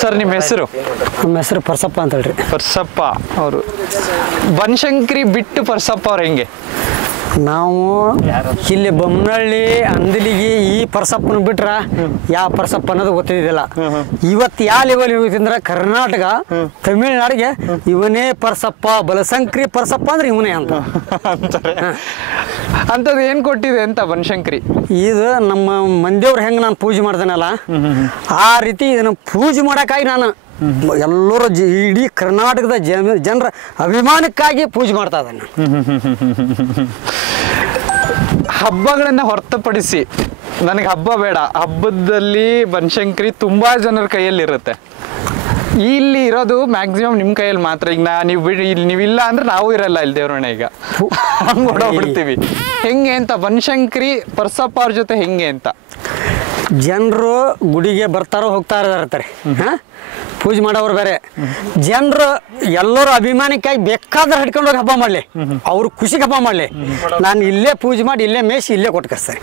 Sir ನಿಮ್ಮ ಹೆಸರು? ನಮ್ಮ ಹೆಸರು ಪರ್ಸಪ್ಪ ಅಂತ ಹೇಳ್ರಿ. ಪರ್ಸಪ್ಪ ಅವರು ಬನಶಂಕರಿ ಬಿಟ್ಟು ಪರ್ಸಪ್ಪ ಅವ್ರು ಹೆಂಗೆ? ನಾವು ಇಲ್ಲಿ ಬೊಮ್ಮನಹಳ್ಳಿ ಅಂದಲಿಗೆ ಈ ಪರ್ಸಪ್ಪನ ಬಿಟ್ರ ಯಾವ ಪರ್ಸಪ್ಪ ಅನ್ನೋದು ಗೊತ್ತಿದ್ದಿಲ್ಲ. ಇವತ್ತು ಯಾವ ಲೆವೆಲ್ ಹೋಗಿದ್ರೆ ಕರ್ನಾಟಕ ತಮಿಳ್ನಾಡಿಗೆ ಇವನೇ ಪರ್ಸಪ್ಪ, ಬನಶಂಕರಿ ಪರ್ಸಪ್ಪ ಅಂದ್ರೆ ಇವನೇ ಅಂತ ಅಂತಾರೆ. ಅಂಥದ್ದು ಏನು ಕೊಟ್ಟಿದೆ ಅಂತ ಬನಶಂಕರಿ? ಇದು ನಮ್ಮ ಮಂದಿಯವ್ರು ಹೆಂಗೆ ನಾನು ಪೂಜೆ ಮಾಡ್ತೇನಲ್ಲ ಆ ರೀತಿ ಇದನ್ನು ಪೂಜೆ ಮಾಡೋಕ್ಕಾಗಿ ನಾನು ಎಲ್ಲರೂ ಇಡೀ ಕರ್ನಾಟಕದ ಜನರ ಅಭಿಮಾನಕ್ಕಾಗಿ ಪೂಜೆ ಮಾಡ್ತಾ ಇದ್ದಾನೆ. ಹಬ್ಬಗಳನ್ನ ಹೊರತುಪಡಿಸಿ ನನಗೆ ಹಬ್ಬ ಬೇಡ, ಹಬ್ಬದಲ್ಲಿ ಬನಶಂಕರಿ ತುಂಬಾ ಜನರ ಕೈಯಲ್ಲಿರುತ್ತೆ. ಇಲ್ಲಿ ಇರೋದು ಮ್ಯಾಕ್ಸಿಮಮ್ ನಿಮ್ಮ ಕೈಯಲ್ಲಿ ಮಾತ್ರ. ಈಗ ನೀವು ಬಿಡಿ, ಇಲ್ಲಿ ನೀವಿಲ್ಲ ಅಂದ್ರೆ ನಾವು ಇರಲ್ಲ ಇಲ್ಲಿ ದೇವ್ರಣ್ಣ. ಈಗ ಹಂಗೆ ಹೊಡೋಗ್ಬಿಡ್ತೀವಿ. ಹೆಂಗೆ ಅಂತ ಬನಶಂಕರಿ ಪರ್ಸಪ್ಪ ಅವ್ರ ಜೊತೆ ಹೆಂಗೆ ಅಂತ? ಜನರು ಗುಡಿಗೆ ಬರ್ತಾರೋ ಹೋಗ್ತಾ ಇರ್ತಾರೆ, ಪೂಜೆ ಮಾಡೋರು ಬೇರೆ. ಜನರು ಎಲ್ಲರೂ ಅಭಿಮಾನಕ್ಕಾಗಿ ಬೇಕಾದ್ರೆ ಹಿಡ್ಕೊಂಡೋಗಿ ಹಬ್ಬ ಮಾಡಲಿ, ಅವ್ರು ಖುಷಿಗೆ ಹಬ್ಬ ಮಾಡಲಿ. ನಾನು ಇಲ್ಲೇ ಪೂಜೆ ಮಾಡಿ ಇಲ್ಲೇ ಮೇಯಿಸಿ ಇಲ್ಲೇ ಕೊಟ್ಟು ಕಳಿಸ್ತಾರೆ.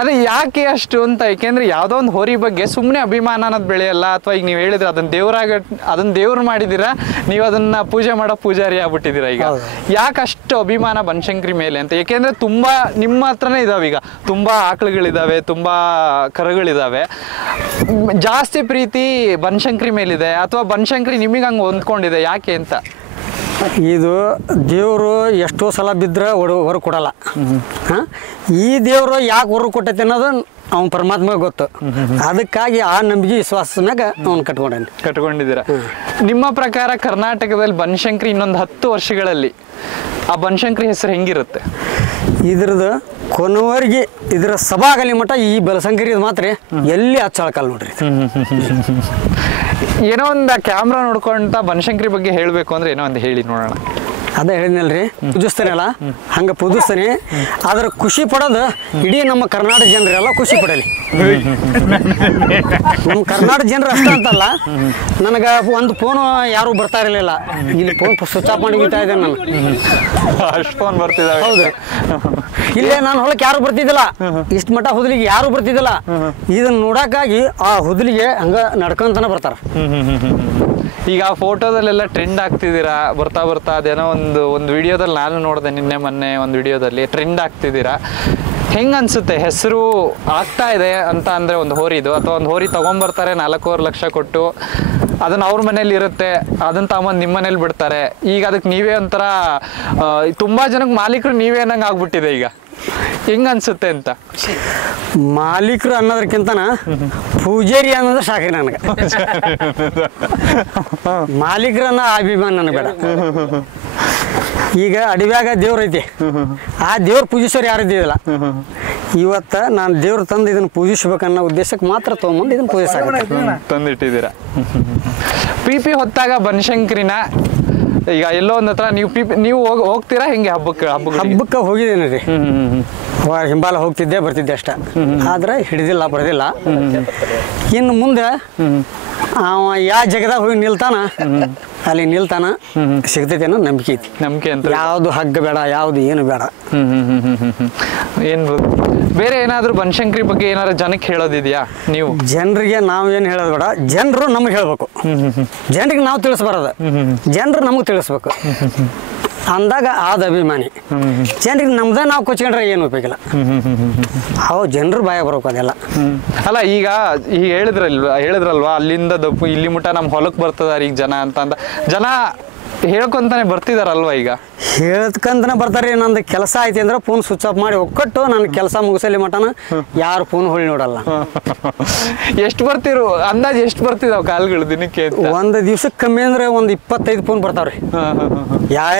ಅದೇ ಯಾಕೆ ಅಷ್ಟು ಅಂತ? ಯಾಕೆಂದ್ರೆ ಯಾವುದೋ ಒಂದು ಹೋರಿ ಬಗ್ಗೆ ಸುಮ್ಮನೆ ಅಭಿಮಾನ ಅನ್ನೋದು ಬೆಳೆಯಲ್ಲ. ಅಥವಾ ಈಗ ನೀವು ಹೇಳಿದ್ರೆ ಅದನ್ನ ದೇವ್ರು ಮಾಡಿದ್ದೀರಾ, ನೀವು ಅದನ್ನ ಪೂಜೆ ಮಾಡೋ ಪೂಜಾರಿ ಆಗ್ಬಿಟ್ಟಿದ್ದೀರಾ. ಈಗ ಯಾಕೆ ಅಷ್ಟು ಅಭಿಮಾನ ಬನಶಂಕರಿ ಮೇಲೆ ಅಂತ? ಯಾಕೆಂದ್ರೆ ತುಂಬಾ ನಿಮ್ಮ ಹತ್ರನೇ ಇದಾವೆ, ಈಗ ತುಂಬಾ ಆಕಳುಗಳಿದಾವೆ, ತುಂಬಾ ಕರುಗಳಿದಾವೆ. ಜಾಸ್ತಿ ಪ್ರೀತಿ ಬನಶಂಕರಿ ಮೇಲಿದೆ ಅಥವಾ ಬನಶಂಕರಿ ನಿಮಗೆ ಹಂಗೆ ಹೊಂದ್ಕೊಂಡಿದೆ ಯಾಕೆ ಅಂತ? ಇದು ದೇವರು ಎಷ್ಟೋ ಸಲ ಬಿದ್ದರೆ ಹೊರಗೆ ಕೊಡಲ್ಲ. ಈ ದೇವರು ಯಾಕೆ ಹೊರಗೆ ಕೊಟ್ಟೈತೆ ಅನ್ನೋದು ಅವ್ನು ಪರಮಾತ್ಮಗೆ ಗೊತ್ತು. ಅದಕ್ಕಾಗಿ ಆ ನಂಬಿಕೆ ವಿಶ್ವಾಸನಾಗ ಅವ್ನು ಕಟ್ಕೊಂಡಿದ್ದೀರಾ. ನಿಮ್ಮ ಪ್ರಕಾರ ಕರ್ನಾಟಕದಲ್ಲಿ ಬನಶಂಕರಿ ಇನ್ನೊಂದು 10 ವರ್ಷಗಳಲ್ಲಿ ಆ ಬನಶಂಕರಿ ಹೆಸರು ಹೆಂಗಿರುತ್ತೆ? ಇದ್ರದ್ದು ಕೊನೆವರೆಗೆ ಇದರ ಸಭಾಗಲಿ ಮಠ ಈ ಬನಶಂಕರಿ ಮಾತ್ರ ಎಲ್ಲಿ ಹಚ್ಚಳಕಲ್ಲ ನೋಡ್ರಿ. ಏನೋ ಒಂದು ಕ್ಯಾಮ್ರಾ ನೋಡ್ಕೊಂತ ಬನಶಂಕರಿ ಬಗ್ಗೆ ಹೇಳಬೇಕು ಅಂದ್ರೆ ಏನೋ ಒಂದು ಹೇಳಿ ನೋಡೋಣ. ಅದೇ ಹೇಳಿದ್ನಲ್ರಿ, ಪೂಜಿಸ್ತಾನಲ್ಲ ಹಂಗೆ ಪೂಜಿಸ್ತಾನೆ. ಅದ್ರ ಖುಷಿ ಪಡೋದು ಇಡೀ ನಮ್ಮ ಕರ್ನಾಟಕ ಜನರೆಲ್ಲ ಖುಷಿ ಪಡಲಿ. ನಮ್ಮ ಕರ್ನಾಟಕ ಜನರು ಅಷ್ಟ ಅಂತಲ್ಲ, ನನಗೆ ಒಂದು ಫೋನು ಯಾರು ಬರ್ತಾ ಇರಲಿಲ್ಲ. ಇಲ್ಲಿ ಫೋನ್ ಸ್ವಿಚ್ ಆಫ್ ಮಾಡಿ ಹೋಗ್ತಾ ಇದ್ದೇನೆ ನಾನು. ಅಷ್ಟು ಫೋನ್ ಬರ್ತಿದ್ದಾವೆ. ಹೌದು, ಇಲ್ಲೇ ನಾನು ಹೊಲಕ್ಕೆ ಯಾರು ಬರ್ತಿದ್ದಿಲ್ಲ, ಇಷ್ಟು ಮಠ ಹುದಲಿಗೆ ಯಾರು ಬರ್ತಿದ್ದಿಲ್ಲ. ಇದನ್ನ ನೋಡಕ್ಕಾಗಿ ಆ ಹುದಲಿಗೆ ಹಂಗ ನಡ್ಕೊಂತಾನೆ ಬರ್ತಾರ. ಈಗ ಫೋಟೋದಲ್ಲೆಲ್ಲ ಟ್ರೆಂಡ್ ಆಗ್ತಿದ್ದೀರಾ ಬರ್ತಾ ಬರ್ತಾ. ಅದೇನೋ ಒಂದು ವಿಡಿಯೋದಲ್ಲಿ ನಾನು ನೋಡಿದೆ ಮೊನ್ನೆ ಒಂದು ವಿಡಿಯೋದಲ್ಲಿ ಟ್ರೆಂಡ್ ಆಗ್ತಿದ್ದೀರಾ. ಹೆಂಗೆ ಅನ್ಸುತ್ತೆ? ಹೆಸರು ಆಗ್ತಾ ಇದೆ ಅಂತ ಅಂದರೆ ಒಂದು ಹೋರಿದು, ಅಥವಾ ಒಂದು ಹೋರಿ ತೊಗೊಂಬರ್ತಾರೆ 4.5 ಲಕ್ಷ ಕೊಟ್ಟು, ಅದನ್ನು ಅವ್ರ ಮನೇಲಿ ಇರುತ್ತೆ, ಅದನ್ನು ತಗೊಂಬಂದು ನಿಮ್ಮ ಮನೇಲಿ ಬಿಡ್ತಾರೆ. ಈಗ ಅದಕ್ಕೆ ನೀವೇ ಒಂಥರ ತುಂಬ ಜನಕ್ಕೆ ಮಾಲೀಕರು ನೀವೇ ಅನ್ನಂಗೆ ಆಗ್ಬಿಟ್ಟಿದೆ. ಈಗ ಹೆಂಗೆ ಅನ್ಸುತ್ತೆ ಅಂತ? ಮಾಲೀಕರು ಅನ್ನೋದಕ್ಕಿಂತನ ಪೂಜಾರಿ ಅನ್ನೋದು ಸಾಕ್ರಿ ನನಗೆ. ಮಾಲೀಕರನ್ನ ಅಭಿಮಾನ ನನಗೆ ಬೇಡ. ಈಗ ಅಡವ್ಯಾಗ ದೇವ್ರ ಐತಿ, ಆ ದೇವ್ರ ಪೂಜಿಸೋರು ಯಾರು ಇದ್ದಿಲ್ಲ. ಇವತ್ತು ನಾನು ದೇವ್ರ ತಂದು ಇದನ್ನು ಪೂಜಿಸ್ಬೇಕನ್ನೋ ಉದ್ದೇಶಕ್ಕೆ ಮಾತ್ರ ತೊಗೊಂಬಂದು ಇದನ್ನು ಪೂಜಿಸ ತಂದಿಟ್ಟಿದ್ದೀರಾ. ಪಿ ಹೊತ್ತಾಗ ಬನಶಂಕರಿನ ಈಗ ಎಲ್ಲೋ ಒಂದು ಹತ್ರ ನೀವು ಹೋಗ್ತೀರಾ ಹೆಂಗೆ? ಹಬ್ಬಕ್ಕೆ ಹೋಗಿದ್ದೀನಿ ರೀ. ಹಿಂಬಾಲ ಹೋಗ್ತಿದ್ದೆ ಬರ್ತಿದ್ದೆ ಅಷ್ಟ. ಆದ್ರೆ ಹಿಡಿದಿಲ್ಲ, ಬರೋದಿಲ್ಲ. ಇನ್ನು ಮುಂದೆ ಅವ ಯಾವ ಜಗದಾಗ ಹೋಗಿ ನಿಲ್ತಾನ ಅಲ್ಲಿ ನಿಲ್ತಾನ, ಸಿಗ್ತೈತೆ ಅನ್ನೋ ನಂಬಿಕೆ ಐತಿ. ನಂಬಿಕೆ ಅಂತ ಯಾವ್ದು ಹಗ್ಗ ಬೇಡ, ಯಾವ್ದು ಏನು ಬೇಡ. ಏನು ಬೇರೆ ಏನಾದ್ರು ಬನಶಂಕರಿ ಬಗ್ಗೆ ಏನಾದ್ರು ಜನಕ್ಕೆ ಹೇಳೋದಿದ್ಯಾ? ನೀವು ಜನರಿಗೆ ನಾವು ಏನು ಹೇಳೋದು ಬೇಡ, ಜನರು ನಮಗೆ ಹೇಳ್ಬೇಕು. ಜನರಿಗೆ ನಾವು ತಿಳಿಸ್ಬಾರದು, ಜನರು ನಮಗೆ ತಿಳಿಸ್ಬೇಕು. ಅಂದಾಗ ಆದ ಅಭಿಮಾನಿ. ಜನರಿಗೆ ನಮ್ದ ನಾವು ಕೊಚ್ಕೊಂಡ್ರೆ ಏನು ಉಪಯೋಗಿಲ್ಲ. ಅವು ಜನರು ಬಾಯ ಬರೋಕು ಅದೆಲ್ಲ. ಅಲ್ಲ ಈಗ ಹೇಳಿದ್ರಲ್ವಾ ಅಲ್ಲಿಂದ ಇಲ್ಲಿ ಮುಟ್ಟ ನಮ್ಮ ಹೊಲಕ್ಕೆ ಬರ್ತದಾರ ಈಗ ಜನ ಅಂತ ಜನ ಹೇಳ್ಕೊಂತಾನೆ ಬರ್ತಿದಾರಲ್ವಾ? ಈಗ ಹೇಳ್ಕಂತಾನೆ ಬರ್ತಾರೆ. ನಂದು ಕೆಲಸ ಐತಿ ಅಂದ್ರೆ ಫೋನ್ ಸ್ವಿಚ್ ಆಫ್ ಮಾಡಿ ಒಕ್ಕಟ್ಟು ನನ್ನ ಕೆಲಸ ಮುಗಿಸಲಿ ಮಟನ ಯಾರು ಫೋನ್ ಹೊಳ್ಳಿ ನೋಡಲ್ಲ. ಎಷ್ಟು ಬರ್ತಿರು ಅಂದಾಜು? ಎಷ್ಟು ಬರ್ತಿದಾವ ಕಾಲ್ಗಳು ದಿನಕ್ಕೆ? ಒಂದು ದಿವ್ಸಕ್ಕೆ ಕಮ್ಮಿ ಅಂದ್ರೆ ಒಂದು 25 ಫೋನ್ ಬರ್ತಾವ್ರಿ.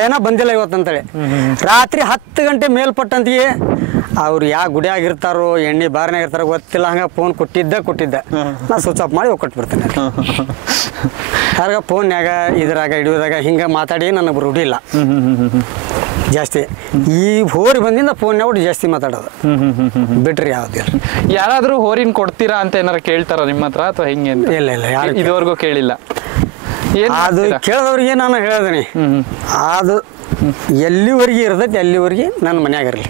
ಏನೋ ಬಂದಿಲ್ಲ ಇವತ್ತಂತೇಳಿ. ರಾತ್ರಿ 10 ಗಂಟೆ ಮೇಲ್ಪಟ್ಟಂತಿಗೆ ಅವ್ರು ಯಾವ ಗುಡಿ ಆಗಿರ್ತಾರೋ ಎಣ್ಣೆ ಬಾರ್ನಾಗ ಇರ್ತಾರೋ ಗೊತ್ತಿಲ್ಲ, ಹಂಗ ಫೋನ್ ಕೊಟ್ಟಿದ್ದ ನಾ ಸ್ವಿಚ್ ಆಫ್ ಮಾಡಿ ಒಕ್ಕಟ್ಟು ಬಿಡ್ತೇನೆ. ಯಾವಾಗ ಫೋನ್ಯಾಗ ಇದ್ರಾಗ ಹಿಡಿಯೋದಾಗ ಹಿಂಗೆ ಮಾತಾಡಿ ನನಗೆ ರೂಢಿ ಇಲ್ಲ ಜಾಸ್ತಿ. ಈ ಹೋರಿ ಬಂದಿಂದ ಫೋನ್ಯಾಗ ಜಾಸ್ತಿ ಮಾತಾಡೋದು ಬಿಟ್ರಿ ಯಾವ್ದು. ಯಾರಾದ್ರೂ ಹೋರಿನ ಕೊಡ್ತೀರಾ ಅಂತ ಏನಾರ ಕೇಳ್ತಾರ ನಿಮ್ಮ ಹತ್ರ ಅಥವಾ ಹೆಂಗೆ? ಇಲ್ಲ ಯಾರು ಇದುವರೆಗೂ ಕೇಳಿಲ್ಲ. ಅದು ಕೇಳಿದವ್ರಿಗೆ ನಾನು ಹೇಳಿದೀನಿ, ಅದು ಎಲ್ಲಿವರೆಗೆ ಇರ್ತೈತಿ ಅಲ್ಲಿವರೆಗೆ ನನ್ನ ಮನ್ಯಾಗ ಇರಲಿ.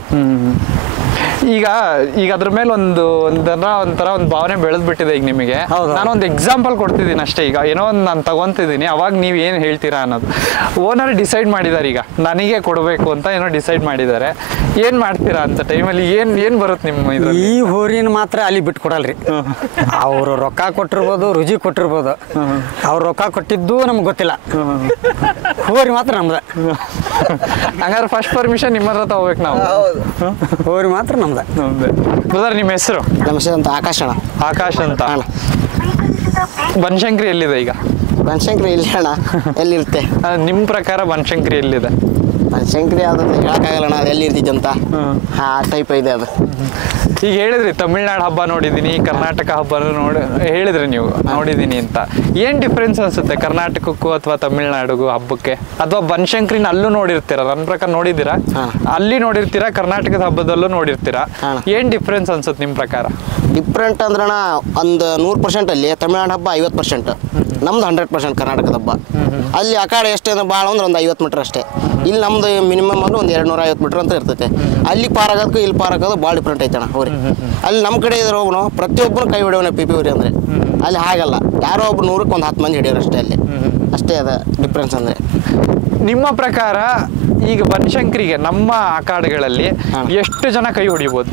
ಈಗ ಅದ್ರ ಮೇಲೆ ಒಂಥರ ಒಂದು ಭಾವನೆ ಬೆಳೆದ್ಬಿಟ್ಟಿದೆ ಈಗ ನಿಮಗೆ. ನಾನೊಂದು ಎಕ್ಸಾಂಪಲ್ ಕೊಡ್ತಿದ್ದೀನಿ ಅಷ್ಟೇ. ಈಗ ಏನೋ ಒಂದು ನಾನು ತಗೊಂತಿದ್ದೀನಿ, ಅವಾಗ ನೀವು ಏನು ಹೇಳ್ತೀರಾ ಅನ್ನೋದು. ಓನರ್ ಡಿಸೈಡ್ ಮಾಡಿದ್ದಾರೆ ಈಗ ನನಗೆ ಕೊಡಬೇಕು ಅಂತ ಏನೋ ಡಿಸೈಡ್ ಮಾಡಿದ್ದಾರೆ. ಏನು ಮಾಡ್ತೀರಾ ಅಂತ ಟೈಮಲ್ಲಿ ಏನು ಬರುತ್ತೆ ನಿಮ್ಮ ಇದ್ರಲ್ಲಿ? ಈ ಹೋರಿನ ಮಾತ್ರ ಅಲ್ಲಿ ಬಿಟ್ಟು ಕೊಡಲ್ರಿ. ಅವರು ರೊಕ್ಕ ಕೊಟ್ಟಿರ್ಬೋದು, ರುಚಿ ಕೊಟ್ಟಿರ್ಬೋದು, ಅವ್ರು ರೊಕ್ಕ ಕೊಟ್ಟಿದ್ದು ನಮ್ಗೆ ಗೊತ್ತಿಲ್ಲ. ಹೋರಿ ಮಾತ್ರ ನಮ್ದ. ಹಂಗಾದ್ರೆ ಫಸ್ಟ್ ಪರ್ಮಿಷನ್ ನಿಮ್ಮ ಹತ್ರ ತಗೋಬೇಕು ನಾವು. ಹೋರಿ ಮಾತ್ರ ನಮ್ದ. ಬ್ರದರ್ ನಿಮ್ಮ ಹೆಸರು? ನಮ್ಮ ಹೆಸರು ಅಂತ ಆಕಾಶ್ ಅಣ್ಣ. ಆಕಾಶ್ ಅಂತ. ಬನಶಂಕರಿ ಎಲ್ಲಿದೆ ಈಗ? ಬನಶಂಕರಿ ಇಲ್ಲಿ ಅಣ್ಣ, ಎಲ್ಲಿರುತ್ತೆ ನಿಮ್ಮ ಪ್ರಕಾರ ಬನಶಂಕರಿ ಎಲ್ಲಿದೆ? ಬನಶಂಕರಿ ಅದನ್ನ ಹೇಳಕ್ಕಾಗಲ್ಲ ಅಣ್ಣ, ಅದು ಎಲ್ಲಿ ಇರ್ತಿದ್ದೆ ಅಂತ. ಆ ಟೈಪ್ ಇದೆ ಅದು. ಈಗ ಹೇಳಿದ್ರಿ ತಮಿಳ್ನಾಡು ಹಬ್ಬ ನೋಡಿದ್ದೀನಿ, ಕರ್ನಾಟಕ ಹಬ್ಬ ಹೇಳಿದ್ರಿ ನೀವು ನೋಡಿದ್ದೀನಿ ಅಂತ. ಏನು ಡಿಫ್ರೆನ್ಸ್ ಅನ್ಸುತ್ತೆ ಕರ್ನಾಟಕಕ್ಕೂ ಅಥವಾ ತಮಿಳ್ನಾಡಿಗೂ ಹಬ್ಬಕ್ಕೆ? ಅಥವಾ ಬನಶಂಕರಿನ ಅಲ್ಲೂ ನೋಡಿರ್ತೀರಾ? ನನ್ನ ಪ್ರಕಾರ ನೋಡಿದ್ದೀರಾ? ಅಲ್ಲಿ ನೋಡಿರ್ತೀರಾ, ಕರ್ನಾಟಕದ ಹಬ್ಬದಲ್ಲೂ ನೋಡಿರ್ತೀರಾ. ಏನು ಡಿಫ್ರೆನ್ಸ್ ಅನ್ಸುತ್ತೆ ನಿಮ್ಮ ಪ್ರಕಾರ? ಡಿಫ್ರೆಂಟ್ ಅಂದ್ರಣ ಒಂದು 100% ಅಲ್ಲಿ ತಮಿಳ್ನಾಡು ಹಬ್ಬ 50%, ನಮ್ದು 100% ಕರ್ನಾಟಕದ ಹಬ್ಬ. ಅಲ್ಲಿ ಆ ಕಡೆ ಎಷ್ಟು ಭಾಳ ಅಂದ್ರೆ ಒಂದು 50 ಮೀಟರ್ ಅಷ್ಟೇ. ಇಲ್ಲಿ ನಮ್ದು ಮಿನಿಮಮ್ ಅಂದ್ರೆ ಒಂದು 250 ಮೀಟರ್ ಅಂತ ಇರ್ತೈತೆ. ಅಲ್ಲಿ ಪಾರ್ ಆಗೋದಕ್ಕೂ ಇಲ್ಲಿ ಪಾರ್ ಆಗೋದು ಭಾಳ ಡಿಫ್ರೆಂಟ್ ಐತಣ ಹೋರಿ. ಅಲ್ಲಿ ನಮ್ಮ ಕಡೆ ಇದ್ರೆ ಹೋಗೋಣ ಪ್ರತಿಯೊಬ್ಬರು ಕೈ ಹಿಡಿಯೋಣ ಪಿ ಹೋರಿ ಅಂದರೆ. ಅಲ್ಲಿ ಹಾಗಲ್ಲ, ಯಾರೋ ಒಬ್ರು 100ಕ್ಕೆ ಒಂದು 10 ಮಂದಿ ಹಿಡಿಯೋರು ಅಷ್ಟೇ. ಅಲ್ಲಿ ಅಷ್ಟೇ ಅದ ಡಿಫ್ರೆನ್ಸ್ ಅಂದರೆ. ನಿಮ್ಮ ಪ್ರಕಾರ ಈಗ ಬನಶಂಕರಿಗೆ ನಮ್ಮ ಅಖಾಡಗಳಲ್ಲಿ ಎಷ್ಟು ಜನ ಕೈ ಹೊಡಿಬೋದು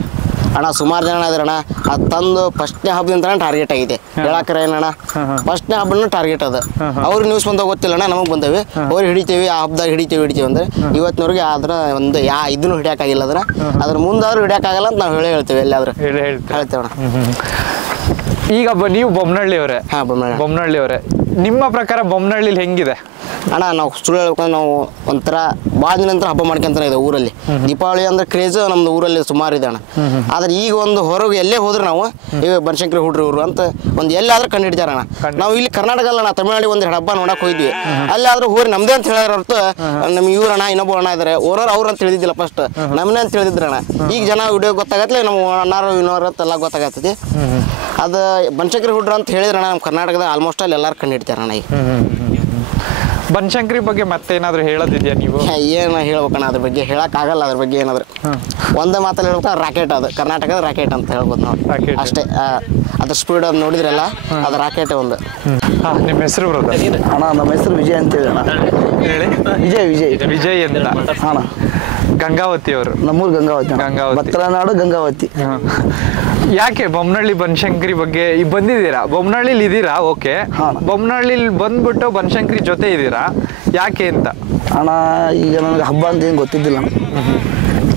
ಅಣ್ಣ? ಸುಮಾರು ಜನ ಇದ್ರಣ್ಣ. ಅದು ತಂದು ಫಸ್ಟ್ನೇ ಹಬ್ಬದಿಂದ ಟಾರ್ಗೆಟ್ ಆಗಿದೆ. ಹೇಳಕ್ರೆ ಏನಣ್ಣ, ಫಸ್ಟ್ನೇ ಹಬ್ಬನ ಟಾರ್ಗೆಟ್ ಅದ. ಅವ್ರಿಗೆ ನ್ಯೂಸ್ ಬಂದಾಗ ಗೊತ್ತಿಲ್ಲಣ್ಣ, ನಮಗೆ ಬಂದವೆ. ಅವ್ರು ಹಿಡಿತೀವಿ, ಆ ಹಬ್ಬದಾಗ ಹಿಡಿತೀವಿ ಅಂದ್ರೆ ಇವತ್ತಿನವ್ರಿಗೆ ಅದ್ರ ಒಂದು ಇದನ್ನು ಹಿಡಿಯೋಕ್ಕಾಗಿಲ್ಲ. ಅದ್ರ ಮುಂದಾದ್ರೂ ಹಿಡಿಯೋಕ್ಕಾಗಲ್ಲ ಅಂತ ನಾವು ಹೇಳ್ತೇವೆ. ಎಲ್ಲಾದ್ರೂ ಹೇಳ್ತೇವಣ್ಣ. ಈಗ ನೀವು ಬೊಮ್ಮನಹಳ್ಳಿಯವರೇ? ಬೊಮ್ಮನಹಳ್ಳಿಯವರೇ. ನಿಮ್ಮ ಪ್ರಕಾರ ಬೊಮ್ಮನಹಳ್ಳಿಲಿ ಹೆಂಗಿದೆ ಅಣ್ಣ? ನಾವು ಸುಳ್ಳು ಹೇಳ್ಬೇಕಂದ್ರೆ ನಾವು ಒಂಥರ ಭಾಳ ದಿನ ನಂತರ ಹಬ್ಬ ಮಾಡ್ಕೊಂತಾನೆ ಇದೆ ಊರಲ್ಲಿ. ದೀಪಾವಳಿ ಅಂದ್ರೆ ಕ್ರೇಜ್ ನಮ್ದು ಊರಲ್ಲಿ ಸುಮಾರು ಇದೆ ಅಣ್ಣ. ಆದ್ರೆ ಈಗ ಒಂದು ಹೊರಗೆ ಎಲ್ಲೇ ಹೋದ್ರೆ ನಾವು ಈಗ ಬನಶಂಕರಿ ಹುಡ್ರಿ ಊರು ಅಂತ ಒಂದು ಎಲ್ಲಾದ್ರೂ ಕಂಡು ಹಿಡಿತಾರಣ್ಣ. ನಾವು ಇಲ್ಲಿ ಕರ್ನಾಟಕ ಅಲ್ಲ, ತಮಿಳ್ನಾಡಿಗೆ ಒಂದು ಹಬ್ಬ ನೋಡಕ್ ಹೋಗಿದ್ವಿ. ಅಲ್ಲಾದ್ರೂ ಹೋರಿ ನಮ್ದೇ ಅಂತ ಹೇಳಿದ್ರ ಹೊರತು ನಮ್ಗೆ ಇವ್ರಣ್ಣ ಇನ್ನೊಬ್ಬ ಅಣ್ಣ ಇದಾರೆ ಓನರ್ ಅವ್ರು ಅಂತ ತಿಳಿದಿಲ್ಲ. ಫಸ್ಟ್ ನಮ್ಮನೆ ಅಂತ ತಿಳಿದಿದ್ರಣ್ಣ. ಈಗ ಜನ ವಿಡಿಯೋ ಗೊತ್ತಾಗತ್ಲೆ ನಮ್ಮ ಅಣ್ಣಾರು ಇನ್ನೋರು ಅಂತ ಎಲ್ಲ ಗೊತ್ತಾಗತ್ತೈತಿ. ಅದು ಬನಶಂಕರಿ ಹುಡ್ರ ಅಂತ ಹೇಳಿದ್ರಣ್ಣ ನಮ್ಮ ಕರ್ನಾಟಕದ ಆಲ್ಮೋಸ್ಟ್ ಅಲ್ಲಿ ಎಲ್ಲಾರು ಕಂಡು ಹಿಡಿತಾರಣ್ಣ. ಈಗ ಬನಶಂಕರಿ ಬಗ್ಗೆ ಮತ್ತೇನಾದ್ರೂ ಹೇಳೋದಿದ್ಯಾ ನೀವು? ಏನು ಹೇಳ್ಬೇಕಣ್ಣ ಅದ್ರ ಬಗ್ಗೆ? ಹೇಳಕ್ಕಾಗಲ್ಲ ಅದ್ರ ಬಗ್ಗೆ ಏನಾದ್ರು. ಒಂದೇ ಮಾತಲ್ಲಿ ಹೇಳ್ಬೇಕು, ರಾಕೆಟ್. ಅದು ಕರ್ನಾಟಕದ ರಾಕೆಟ್ ಅಂತ ಹೇಳ್ಬೋದು ನಾವು ಅಷ್ಟೇ. ಅದ್ರ ಸ್ಪೀಡ್ ಅದು ನೋಡಿದ್ರಲ್ಲ, ಅದು ರಾಕೆಟ್ ಒಂದು. ನಿಮ್ಮ ಹೆಸರು ಬ್ರದರ್? ಅಣ್ಣ ನಮ್ಮ ಹೆಸರು ವಿಜಯ್ ಅಂತೇಳಿ ಅಣ್ಣ. ಹೇಳಿ. ವಿಜಯ್ ಅಂತ ಅಣ್ಣ. ಗಂಗಾವತಿ ಅವರು? ನಮ್ಮೂರು ಗಂಗಾವತಿ. ಭತ್ತರನಾಡು ಗಂಗಾವತಿ. ಯಾಕೆ ಬೊಮ್ಮನಹಳ್ಳಿ ಬನಶಂಕರಿ ಬಗ್ಗೆ ಈಗ ಬಂದಿದ್ದೀರಾ? ಬೊಮ್ಮನಹಳ್ಳಿಲಿ ಇದ್ದೀರಾ, ಓಕೆ. ಬೊಮ್ಮನಹಳ್ಳಿಲಿ ಬಂದ್ಬಿಟ್ಟು ಬನಶಂಕರಿ ಜೊತೆ ಇದ್ದೀರಾ, ಯಾಕೆ ಅಂತ? ಅಣ್ಣ ಈಗ ನನಗೆ ಹಬ್ಬ ಅಂತ ಏನು ಗೊತ್ತಿದ್ದಿಲ್ಲ.